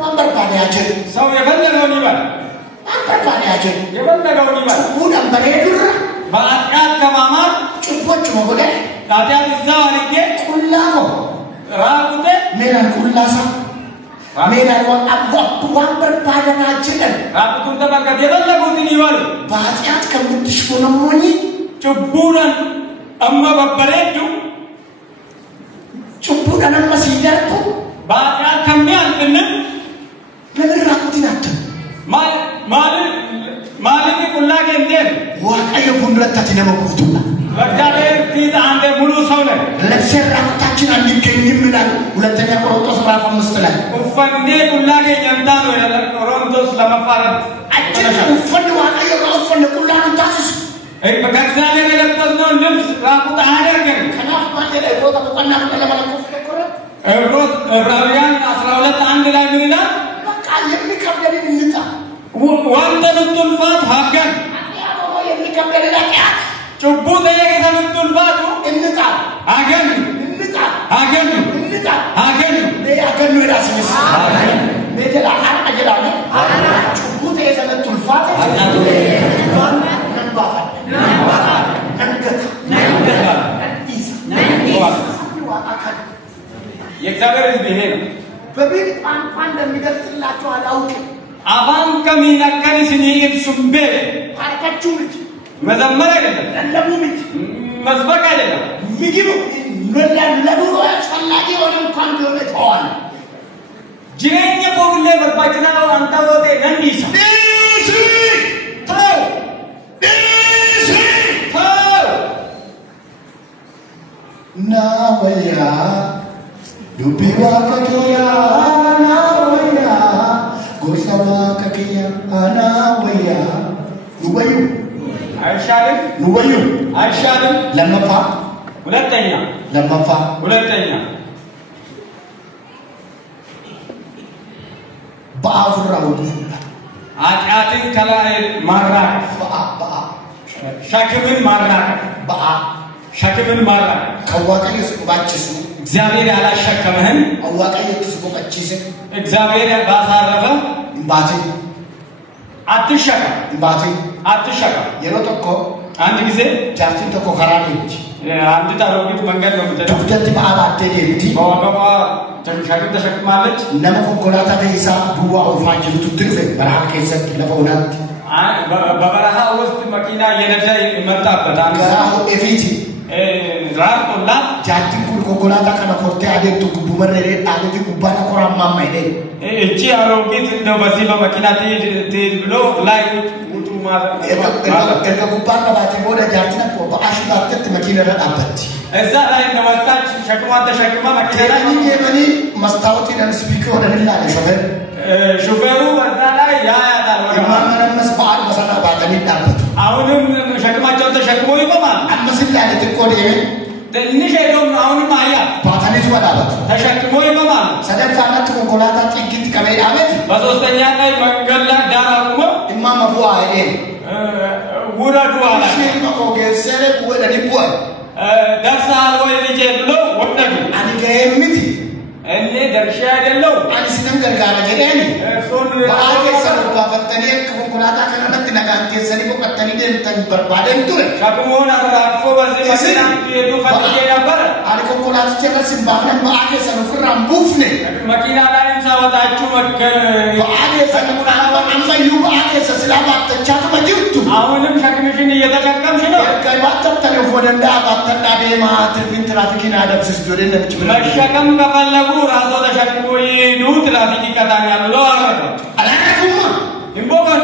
ወንበር ባሪያችን ሰው የፈለገውን ይባል ወንበር ባሪያችን የፈለገውን ይባል ቡዳን በሬዱራ በአጥያት ከማማር ጭቦች ሞገደ ታዲያን እዛው አልቄ ቁላሞ ራቁቴ ሜዳን ቁላሳ ሜዳን ወንበር ባሪያችን ራቁቱን ተመልከት የፈለጉትን ይባሉ በአጥያት ከምትሽኮነሞኝ ጭቡረን እመ በበሬዱ ጭቡዳን እመ ሲደርቱ በአጥያት ከሚያልፍን ለምን ራቁትን አትም ማለት ቁላቄ እንዴት ዋቀየ ፉንረታት ነመቁቱና በእግዚአብሔር ፊት አንተ ሙሉ ሰው ነህ ለብሰን ራቁታችን አንገኝም ይላል ሁለተኛ ቆሮንቶስ ምዕራፍ 5 ላይ ኡፈንዴ ቁላቄ ጀንታ ነው ይላል ቆሮንቶስ ለመፋረድ አጭር ኡፈን ዋቀየ ኡፈን ቁላን ታስስ በእግዚአብሔር የለበስነው ልብስ ራቁት አያደርግም ከናፍ ማጀለ ቦታ ቆና ለማለቆፍ ተቆረ ዕብራውያን 12:1 ላይ ምን ይላል በቃ የሚከብደንን እንጣ ወንተኑቱል ፋቱ ሀገን ያው የሚከብደንን አጥያት ጩቡቴ የገተኑቱል ፋቱ እንጣ ሀገን ለያገኑ ራስ ምስል ሜጀላ አጀላ ጩቡቴ የዘመቱ سمبه አርካቹምት መዘመር አይደለም ለለሙምት መስበክ አይደለም ይግቡ ለለሉ አስፈላጊ ሆነ እንኳን ቢሆን ተዋል ጅሬኛ ቆብለ በርባጭና አንተ ወደ ነንዲሳ ተው ናወያ ዱቢዋ ከኪያ ናወያ ጎሰማ ከኪያ ናወያ ኑወዩ አይሻልም ኑወዩ አይሻልም ለመፋ ሁለተኛ ለመፋ ሁለተኛ በአፍራው አጥያትን ከላይ ማራቅ ሸክምን ማራቅ ሸክምን ማራቅ ከዋቀኝ ስቁባችሱ እግዚአብሔር ያላሸከመህን አዋቀኝ ተስቆቀችስ እግዚአብሔር ባሳረፈ ባቲ አትሸከም የሮጠኮ አንድ ጊዜ ጃርቲን ተኮ ከራለች አንድ ታሮቢት መንገድ ነው የምትሄደው ዱደት በአባቴ ደምቲ በወገቧ ሸክም ተሸክማለች ነመ ኮንኮላታ ተይሳ ዱዋ ኦፋጅቱ ትርፈ በረሃ ከሰጥ ለፈውናት በበረሃ ውስጥ መኪና የነዳ ይመጣበታል ገራሁ ኤፊቲ ራቆላት ጃርቲን ኮንኮላታ ከነ ኮርቴ አደቱ ጉዱመረሬ አለቲ ጉባና ኮራማ ማይደ እቺ አሮጊት እንደው በዚህ በመኪና ትሄድ ብሎ ላይ ውጡ ማለት ኤርጋ ጉባና ባቲ ወደ ጃርቲና በአሽ ባትት መኪና ረዳበት እዛ ላይ እንደወጣች ሸክሟን ተሸክማ መኪና ላይ የመኒ መስታወት ይነን ስፒከር ወደላ ሾፌር ሹፌሩ እዛ ላይ ያያታል ማመነመስ በአል መሰራ ባጠኒ ዳበት አሁንም ሸክማቸውን ተሸክሞ ይቆማል አመስላ ለትቆዴ ትንሽ ሄዶም አሁንም አያ ባጠኒት ወዳበት ተሸክሞ ይቆማል ሰደፋናት ኮንኮላታ ጥቂት ከበይ አበት በሶስተኛ ላይ መንገድ ላይ ዳር አቁሞ ኢማማ ቡአ ውረዱ አለ ሸይማቆገሰረ ወደኒ ቡአ ደርሰሃል ወይ ልጄ ብሎ ወደዱ አንገየምቲ እኔ ደርሼ አይደለው አንስንም ገርጋራ ጀደኒ በአገ ሰሩባ ፈተኔ ኮንኮላታ ከነበት ነጋንቴ ሰኒ ቆቀተኒ ደንተን በርባደን ቱረ ሸክሞን አራግፎ በዚህ መኪና ሄዱ ፈልጌ ነበር አለ ኮንኮላታ ቸከስን ባነን በአገ ሰሩ ፍራም ቡፍኔ መኪና ላይ ሳወጣችሁ በአገ ሰሩ አማዩ በአገ ሰስላማት ተቻቱ መጅቱ አሁንም ሸክምሽን እየተሸከምሽ ነው ከይባተም ተለፎን እንደ አባተና ቤማ ትርቢን ትራፊክን አደብስስ ዶደን ነች መሸከም ከፈለጉ ራሶ ተሸክሞ ይሄዱ ትራፊክ ይቀጣኛል ብሎ አረጋግጡ አላረጉማ እንቦቀን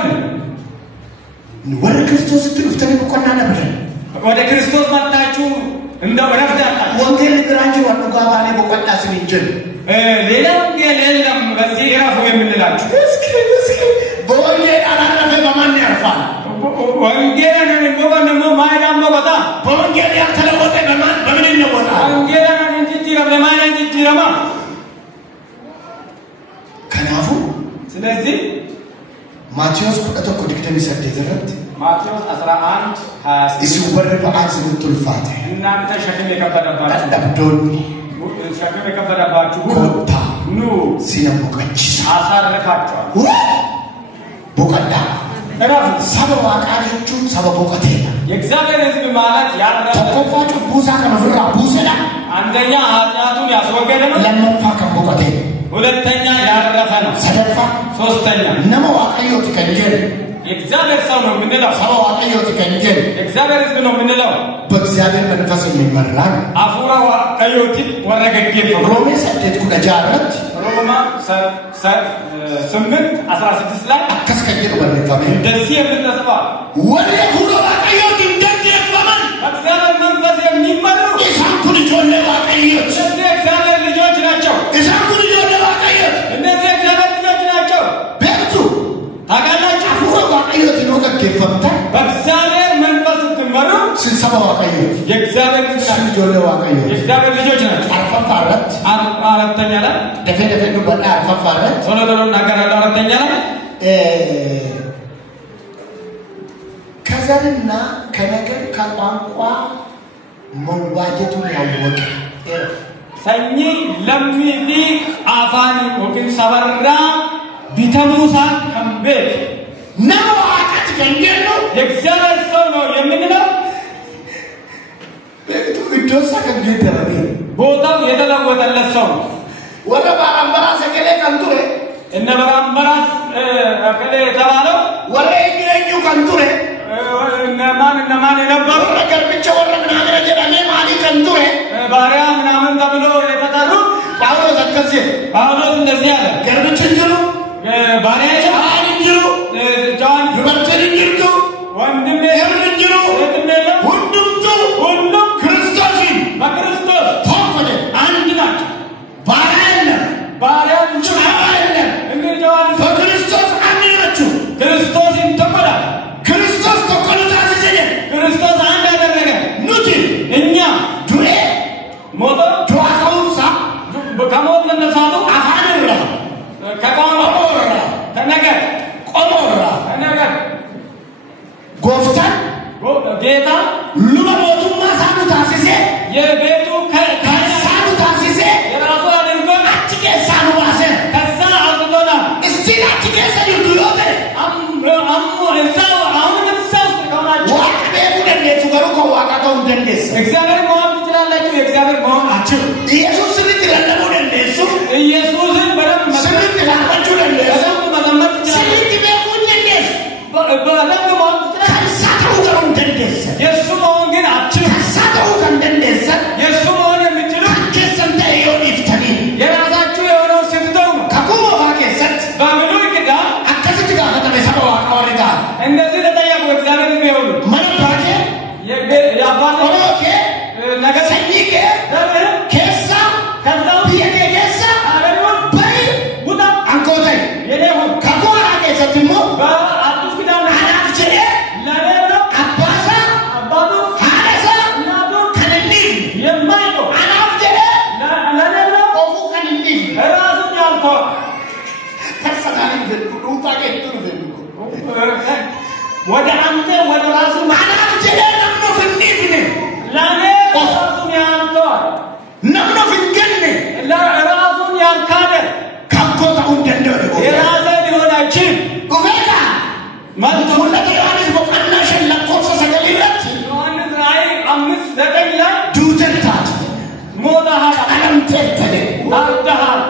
ወደ ክርስቶስ ትልፍተን ቆና ነበር ወደ ክርስቶስ መጣችሁ እንደው ረፍት ያጣችሁ ወንጌል ግራንጂ ወዱ ጋባኔ በቆጣ ስንጀል ሌላ ወንጌል የለም በዚህ እረፉ የምንላችሁ እስኪ በወንጌል አላረፈ በማን ያርፋል ወንጌል ነው እንቦቀን ደግሞ ማይዳም ቦታ በወንጌል ያልተለወጠ በምን ይለወጣል ወንጌል ነው እንጂ ለማይና እንጂ ለማ ከናፉ ስለዚህ ማቴዎስ ቁጥጥር ዲክተም ይሰደዘረት ማቴዎስ 11 26 እሱ ወረ በአንስ ምትልፋት እናንተ ሸክም የከበደባችሁ ለብዶን ሸክም የከበደባችሁ ኮታ ኑ ሲነሙቀች አሳርፋችኋል ቦቀዳ እረፉ ሰበብ አቃሪዎቹ ሰበብ ቦቀቴ የእግዚአብሔር ሕዝብ ማለት ያረፈ ተቆፋጩ ቡሳ ከመፍራ ቡሰላ አንደኛ ኃጢአቱን ያስወገደ ነው ለመፋ ከቦቀቴ ሁለተኛ ያረፈ ነው ሰደፋ ሶስተኛ ነሞ አቀዮት ከንጀል የእግዚአብሔር ሰው ነው የምንለው ሰበብ አቀዮት ከንጀል የእግዚአብሔር ሕዝብ ነው የምንለው በእግዚአብሔር መንፈስ የሚመራ አፉራ አቀዮት ወረገጌ ሮሜ ሰደት ኩነጃረት ሮማ 8:16 ላይ አከስከጀት ወረፈመ እንደዚህ የምንተስፋው ወደ ሁሉ አቀዮት እንደዚህ ፈመን በእግዚአብሔር መንፈስ የሚመሩ ኢሳኩን ጆለ አቀዮት እነዚህ እግዚአብሔር ልጆች ናቸው ኢሳኩን ጆለ አቀዮት እነዚህ እግዚአብሔር ልጆች ናቸው ቤቱ ታጋላችሁ አፉራ አቀዮት ነው ከገፈምታ በእግዚአብሔር መንፈስ ትመሩ ስንሰባ አቀዮት የእግዚአብሔር ልጆች ጆለ አቀዮት የእግዚአብሔር ልጆች ናቸው አርፋፋረት አራተኛ ላይ ደፈ ነው በቃ አርፋፋረት ቶሎ እናገራለሁ አራተኛ ላይ ከዘርና ከነገር ከቋንቋ መዋጀቱን ያወቀ ሰኚ ለሚፊ አፋን ወግን ሰበራ ቢተሙሳን ከምቤት ነው አቀት ገንጀል ነው የእግዚአብሔር ሰው ነው የምንለው ለቱ ቢዶሳ ከገደረበ ቦታው የተለወጠለት ሰው ወደ ባራምባራ ሰገሌ ቀንቱሬ እነ ባራምባራስ ከለ የተባለው ወሬ ምናምን የነበሩ ገርብቼ ወረ ምናምን ጀዳኔ ማሊ ከንቱሬ ባሪያ ምናምን ተብሎ የተጠሩ ጳውሎስ እንደዚህ አለ ገርብቼ እንጅሩ ባሪያ ጃን እንጅሩ ጃን ግበርትን እንጅርቱ ወንድሜ እንጅሩ ሁሉም ክርስቶስን በክርስቶስ ተወከለ አንድ ናቸው ባሪያ የለም በክርስቶስ አንድ ናችሁ ክርስቶስን ተቆላል ክርስቶስ ተቆሉት አዘዘ ክርስቶስ አንድ ያደረገ ኑቲ እኛ ዱሬ ሞቶ ዱአካውሳ ከሞት መነሳቱ አፋንራ ከቆሞራ ተነገር ቆሞራ ተነገር ጎፍታን ጌታ ሉመሞቱ ማሳኑ ታሲሴ የቤቱ ከሳኑ ታሲሴ የራሱ አድርጎ አትጌሳኑ ዋሰ ከዛ አውጥቶና እስቲ አትጌሳ ይዱዮተ እግዚአብሔር መሆን ትችላላችሁ የእግዚአብሔር መሆን አችሁ ኢየሱስ ስልት ለነሙ ደንደሱ ኢየሱስን በደንብ ስልት ላማችሁ ደንደሱ መዘመር ትችላላችሁ ስልት ቤኩን ደንደስ በደንብ መሆን ከሳተው ገሩን ደንደስ የእሱ መሆን ግን አችሁ ከሳተው ከንደንደስ የእሱ መሆን የምትችሉ ከሰንተ የሆን ይፍተኒ የራሳችሁ የሆነው ስትተው ነው ከኩሞ ባኬሰት በብሉይ ኪዳን አከስት ጋር ከተመሰበው አቃወሪታ እንደዚህ ተጠየቁ እግዚአብሔር ቢሆኑ መነባኬ የአባቴ ኦኬ ነገር ሰኒኬ ዘመን ከሳ ከዛው ቢየቴ ከሳ አለሙን በይ ውጣ አንኮታይ የኔው ከኮራ ከሰትሞ በአዲስ ኪዳን አናፍቸሬ ለሌላ አባሳ አባቱ ሀለሳ እናቱ ከነኒ የማይቆ አናፍቸሬ ለሌላ ኦፉ ከነኒ ራሱን ያልከው ተሰናኒ ዱጣ ከቱን ወደ አንተ ወደ ራሱ አናፍቸሬ ነምኖ ፍኒፍኔ ለኔ ራሱን ያልከው ነምኖ ፍንገነ ለራሱን ያልካደ ከኮታው እንደንደው የራሴ ሊሆን አይችልም ኡቤታ ማለት ሁለት ዮሐንስ በቀናሽ ለቆሰ ሰገሊረት ዮሐንስ ራእይ 5:9 ላይ ዱተንታት ሞታሃል አለም ተተለ አልደሃል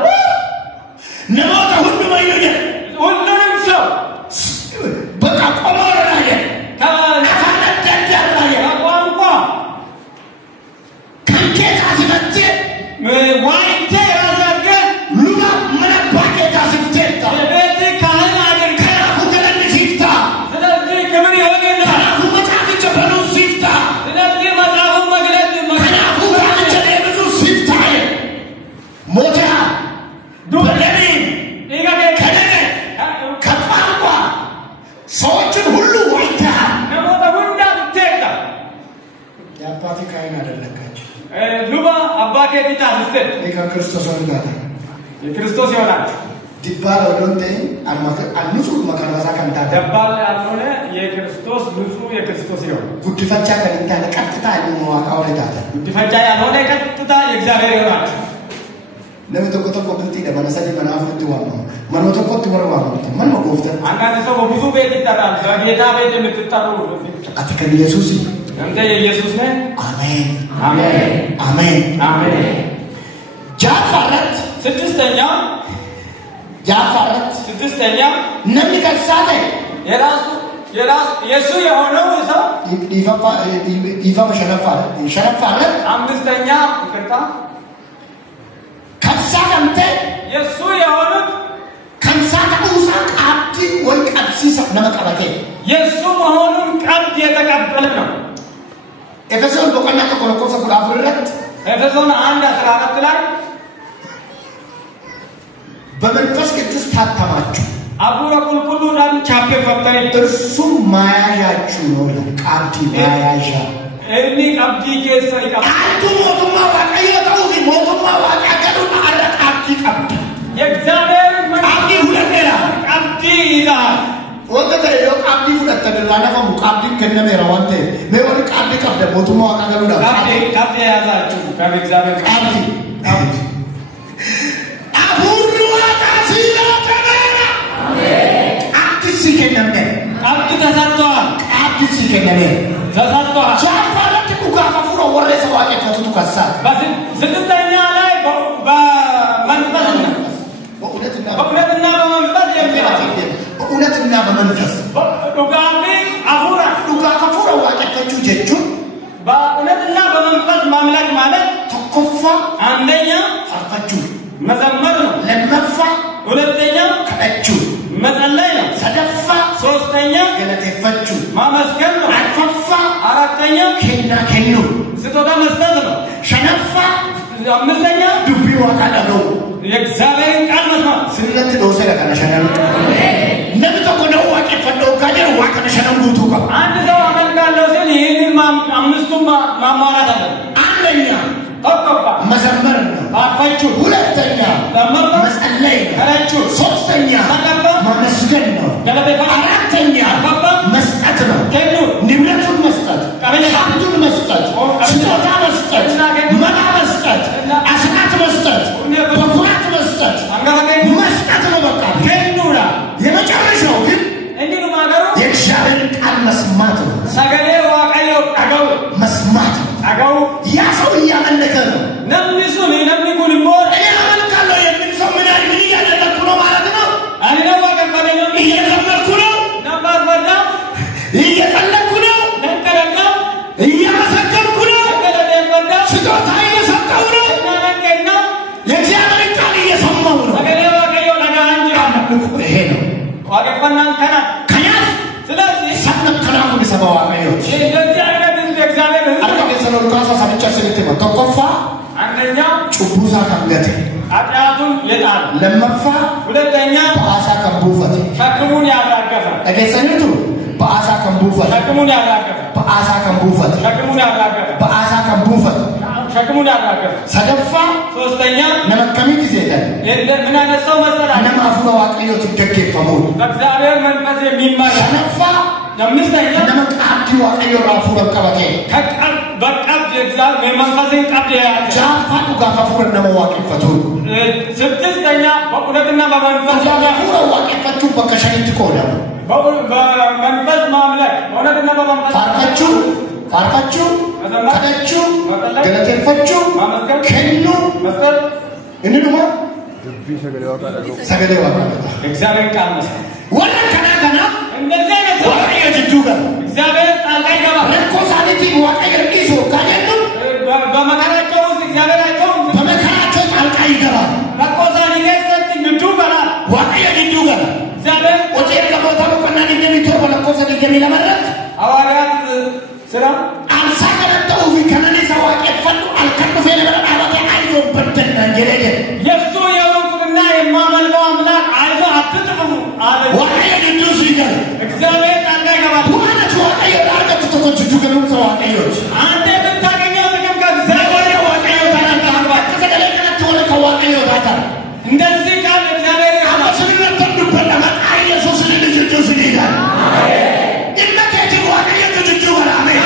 ነሞታ ሁሉ ማይወደ ሁሉንም ሰው በቃ ቆመራየ ካለተደራየ ከቋንቋ ከንኬታ ሲመት ዋይቴ ያዛገ ሉማ መነባኬታ ሲፍቴታ የቤት ካህን አድርገህ ከራፉ ገለኒ ሲፍታ ስለዚህ ክብር ይሆንልሃል ከራፉ መጽሐፍ ጀበሉ ሲፍታ ስለዚህ መጽሐፉን መግለጥ ከራፉ ጋቸ ብዙ ሲፍታ ሞታ በደኒ ከደነ ከቋንቋ ሰዎችን ሁሉ ዋይተሃል ነሞተ ሁንዳ ብትሄዳ የአባቴ ካህን አደረጋቸው ሉባ አባቴ ቢታ ስትል ከክርስቶስ ወንጋታ የክርስቶስ ይሆናል ዲባላ ወንቴ አንሱ መከራሳ ካንታ ደባል ያልሆነ የክርስቶስ ንጹህ የክርስቶስ ይሆናል ጉድፈቻ ከንታ ለቀጥታ ያለመዋቃው ለታታ ጉድፈቻ ያልሆነ ቀጥታ የእግዚአብሔር ይሆናል ለምትቆጠቆ ብልቲ ለማነሳት መናፍት ዋማ መኖተቆ ትወርዋማ ምን መቆፍተ አንዳንድ ሰው በብዙ ቤት ይጠራል በጌታ ቤት የምትጠሩ አትከን ኢየሱስ እንተ የኢየሱስ ነህ አሜን አሜን አሜን አሜን ጃፋረት ስድስተኛ ነሚ ከሳተ የራሱ የሱ የሆነው ሰው ይፋ ሸረፋረት አምስተኛ ይቅርታ ከሳ ከምተ የሱ የሆኑት ከሳ ከኡሳ ቃብቲ ወይ ቀብሲሳ ለመቀበቴ የሱ መሆኑን ቀብት የተቀበለ ነው ኤፌሶን በቀና ተቆለቆሰ ጉዳፍረት ኤፌሶን 1:14 ላይ በመንፈስ ቅዱስ ታተማችሁ አቡረ ቁልቁሉን ቻፔ ፈተነ እርሱ ማያያችሁ ነው ቃብቲ ማያያዣ እኒ ቀብቲ ኬሰ ይቀበል አንቱ ሞቱማ ዋቀየ ተውዚ ሞቱማ ዋቀቀዱና አረ ቃብቲ ቀብቲ የእግዚአብሔር ቃብቲ ሁለቴራ ቀብቲ ይላል ወንተ የው ቃብቲ ሁለቴራ ለፈሙ ቃብቲ ከነሜራ ወንተ ለወር ቃብቲ ቀብደ ሞቱማ ዋቀቀዱና ቀብቲ ያዛችሁ ከእግዚአብሔር ቃብቲ አቡሩዋ ታሲላ ተበራ አሜን ቃብቲ ሲከነመ ቃብቲ ተሰጥቷል ቃብቲ ሲከነመ ተሰጥቷል ቻፋለት ዱጋ ከፉሮ ወረሰ ዋቄ ፈቱቱ ከሳ ስድስተኛ ላይ በመንፈስና በእውነትና በመንፈስ የሚለው በእውነትና በመንፈስ ዱጋፊ አፉራ ዱጋ ከፉሮ ዋቄ ፈቱ ጀ jechu በእውነትና በመንፈስ ማምለክ ማለት ተኮፋ አንደኛ አርፋቹ መዘመር ነው ለመፋ ሁለተኛ ከዳቹ መጸለይ ነው ሰደፋ ሶስተኛ ገለቴፈቹ ማመስገን ነው አርፋፋ አራተኛ ከና ከኑ ስጦታ መስጠት ነው ሸነፋ አምስተኛ ዱቢ ዋቃዳው የእግዚአብሔርን ቃል መስማት ስለዚህ ነው ሰለካናሻናሉ ነብቶ ነው ዋቀፈደው ጋር ዋቀነሻናሉ ቱቃ አንድ ሰው አመልካለሁ ሲል ይሄንን አምስቱም ማሟላት አለ አንደኛ ተቆጣ መዘመር ነው አፋቹ ሁለተኛ መጸለይ ከራቹ ሶስተኛ ማመስገን ነው አራተኛ መስጠት ነው ንብረቱን መስጠት ሀብቱን መስጠት ስጦታ መስጠት መና መስጠት አስራት መስጠት በኩራት መስጠት መስጠት ነው በቃ ከኑራ የመጨረሻው ግን እንዲሁ ማገሩ የእግዚአብሔር ቃል መስማት ነው ሰገሌ ዋቀዮ አገው መስማት አገው ያ ሰው እያመለከ ነው ነብሱ ነብኩን ሞር እኔ አመልካለሁ የሚል ሰው ምን ያህል ምን እያደረኩ ነው ማለት ነው አለና ዋቀፈለ ነው እየዘመርኩ ነው ነባርበዳ እየጠለኩ ነው ነቀለና እያመሰከርኩ ነው ነቀለና ስጦታ እየሰጠው ነው ነቀለና የእግዚአብሔር ቃል እየሰማው ነው ሰገሌ ዋቀዮ ለጋንጅራ ይሄ ነው ዋቀፈናን ከና ከያስ ስለዚህ ሰነከናው ቢሰባው አቀዮ ለዚህ አይነት እግዚአብሔር አርከሰለው ቃሳ ሰምቻ ስለተመ ተቆፋ አንደኛ ጩቡሳ ካንገቴ አጥያቱን ይጣል ለመፋ ሁለተኛ በአሳ ከንቡፈት ሸክሙን ያራገፈ እገሰኝቱ በአሳ ከንቡፈት ሸክሙን ያራገፈ በአሳ ከንቡፈት ሸክሙን ያራገፈ በአሳ ከንቡፈት ሸክሙን ያራገፈ ሰደፋ ሶስተኛ ነመከሚ ጊዜተ ምን አነሳው መሰራ ነማፉ ዋቀዮ ትደገፈሙ በእግዚአብሔር መንፈስ የሚመራ ነፋ ለምስተኛ ነመቃዲ ዋቀዮ ራፉ ረቀበቴ ከቀብ በቀብ የእግዚአብሔር መንፈስን ቀብ ጃፋቱ ጋፋፉ ነመዋቀፈቱ ስድስተኛ በቁለትና በመንፈስ ጋፋፉ ዋቀፈቱ በከሸንት ኮዳ በመንፈስ ማምለክ በቁለትና በመንፈስ ፋርካቹ ከዳቹ ገለቴፈቹ ከኑ መስጠት እንዱማ ሰገሌ ዋቃ እግዚአብሔር ቃል መስጠት ወላ ከና እንደዚህ አይነት ዋቀ የጅዱጋ እግዚአብሔር ጣልቃ ይገባ ለኮሳሊቲ ዋቀ የርቂሶ ካደሉ በመከራቸው ውስጥ እግዚአብሔር አይተው በመከራቸው ጣልቃ ይገባ ለኮሳሊ ገሰት ጅዱጋ ዋቀ የጅዱጋ እግዚአብሔር ወጪ ከቦታ በቀና እንደሚተው ለኮሳሊ ገሚለመረት ሐዋርያት ስራ አምሳ ከመጣው ቢከነኔ ሰዋቄ ፈሉ አልከፈለ በረዳ አባቴ አይዞ በደና ገለገ የሱ የወቁና የማመልከው አምላክ አይዞ አትጥፉ አለ ዋቀ የጅዱስ ይገል እግዚአብሔር ጣልቃ ይገባል ማለት ዋቀ የዳርቀት ተቆጭቱ ገሉም ሰዋቄዎች አንተ ብታገኘው ጥቅም ከእግዚአብሔር ዋቀ የዳርቀት ተገለቀለት ወለ ከዋቀ የዳርቀት እንደዚህ ቃል እግዚአብሔር አማስ ሊረተዱበት ለማን ኢየሱስ ልጅ ይላል አሜን ኢነከቲ ዋቀ የጅዱ ወላ አሜን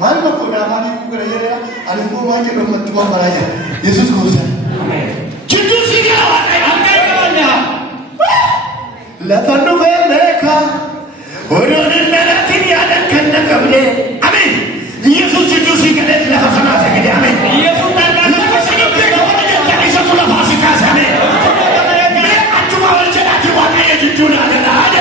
Mano ko na mani ko kaya ya alin ko ma ke mat ma baraja Yesus ko sa amen chitu siga amay ka na la tanu veleka orodin nalatin ya dan kan na kable amen Yesus chitu siga la fasana sa gidi amen Yesus ta la fasana pe ko ya isa tu la fasika sa amen me atuma wal jada ti wa ka ya chitu na na ada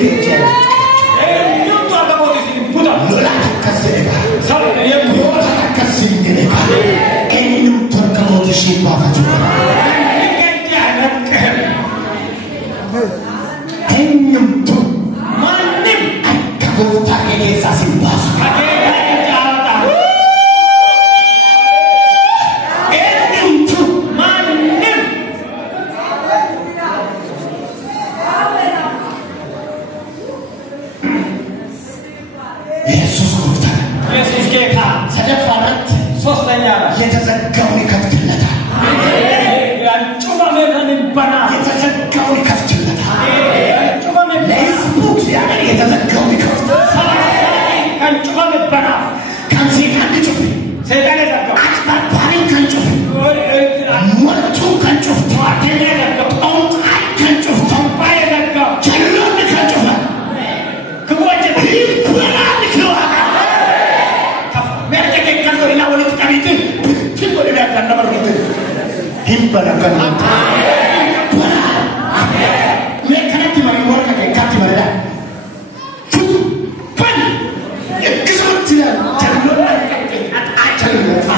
keje Nyumtu akaboti simputa. lola kaseba Sabe yemu. kasingene enum turkamoti shimba fatura enum tu Manim. akabota eleza simba enum tu Manim. Yesus kufta Yesus ጌታ ሰደፋራት ሶስተኛ የተዘጋውን ይከፍትለታል ያንጩማ መከንን ባና የተዘጋውን ይከፍትለታል ያንጩማ መከንን ለሕዝቡ እግዚአብሔር የተዘጋውን ይከፍትለታል ያንጩማ መባና ከሴጣን ጭፍ ሰይጣን ያዘጋው አጭበርባሪው ከንጭፍ ሞቱ ከንጭፍ ተዋደኛ ያዘጋው ጦንጣይ ከንጭፍ ባ ያዘጋው ጀሎን ከንጭፍ ክቦች ይበላል ክዋጋ መርጠቅ ከንዶ ሌላ ወለት ቀቢት ብትን ወደ ያዳነበሩት ይበላል መከረት ማሪ ወርቀ ከካት መረዳ ፉን እግዞት ጀሎን አጨልታ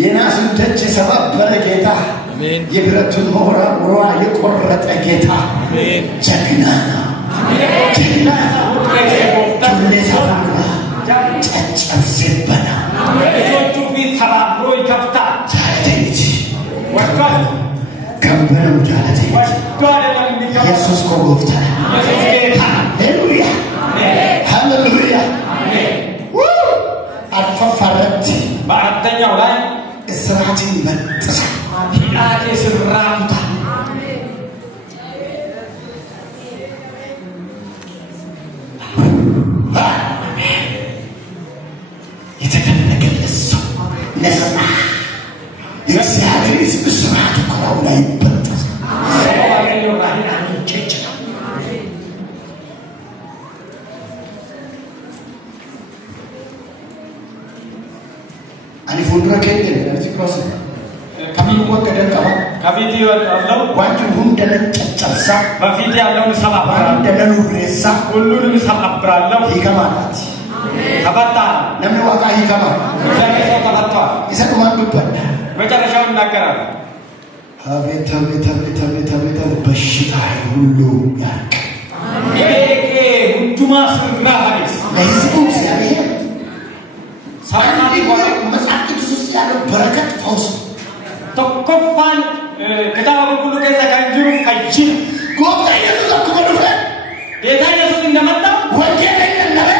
የናስን ደጅ ሰባበረ ጌታ የብረቱን ሞራ የቆረጠ ጌታ ጀግና ነው ጀግና ቱሌ ሰባብራ ጨጨብ ሲበና ልጆቹ ፊት ሰባብሮ ይከፍታል ጃለተኝች ወጥቷል ከበረው ጃለተኝች ወጥቷል ለሚከፍታ ኢየሱስ ኮጎፍታ ኢየሱስ ጌታ ሃሌሉያ ሃሌሉያ አልፈፈረት በአራተኛው ላይ እስራትን በጥሳ ሂዳቴ ስራቱታ የተደረገለት ሰው ነፃ የእግዚአብሔር ሕዝብ ስርዓቱ ከላዩ ላይ ይበጠስ ani fuuldura keenya namichi kiroosni kamiin wagga dalqaba ከፊት ያለው wanti hundanan caccabsaa በፊት ያለውን ሰባብራለሁ hundanan hurreessaa ሁሉንም ሰባብራለሁ hiikamaadhaati ተፈታ namni waaqaa hiikamaa እግዚአብሔር ሰው ተፈቷል isa dhumaan dubbanna መጨረሻው እናገራለን አቤት አቤት አቤት አቤት አቤት በሽታ ሁሉ ያርቅ ኤኬ ሁዱማ ስራሃሪስ ለህዝቡ እግዚአብሔር ሳይናዲ መጽሐፍ ቅዱስ ያለው በረከት ፈውስ ተቆፋን ከታው ሁሉ ከዘጋጅሩ ከጂ ጎታ ኢየሱስ አከመዱፈ ጌታ ኢየሱስ እንደመጣ ወንጌልን እንደነበረ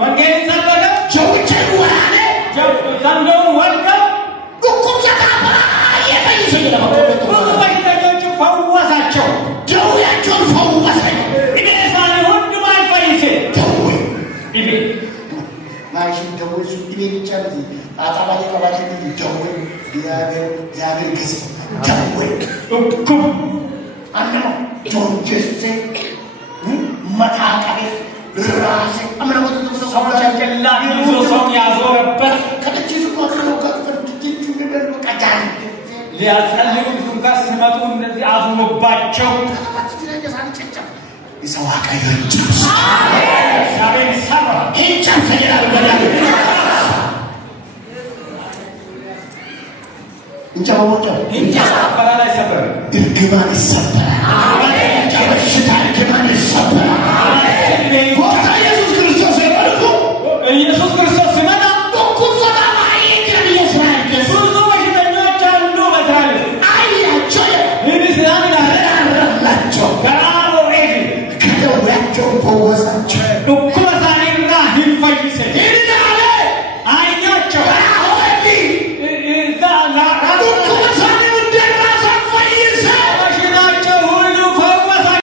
ወንጌልን ሰበከ ጀውቼ ወራኔ ዘንዶን ወልቀ ዱኩም ዘካባ የፈይሰኝ ነው ብዙ በሽተኞች ፈወሳቸው ደውያቸውን ፈወሳቸው ኢቤሳን ሁሉ ማይፈይስ ደውይ ኢቤ ማይሽ ደውይ ኢቤ ብቻ ነው አጣባይ ባባች ደውይ ያገር ገስ ደውይ ዱኩም አንደሞ ጆንጀስ መታቀቤ ራሴ አምናሞት ሰው ጨላ ይዞ ሰው ያዞረበት ከደጅ ነው ከፍርድ ጅጁ ነገር በቃጃን ሊያጸልዩ እንኳን ሲመጡ እነዚህ አዝኖባቸው ይሰው አቀየች እግዚአብሔር ሰራ እንቻ ሰላም በላል እንቻ ወጣ እንቻ በላላይ ሰበረ ድግማን ሰበረ አሜን ጀበሽታ ድግማን ሰበረ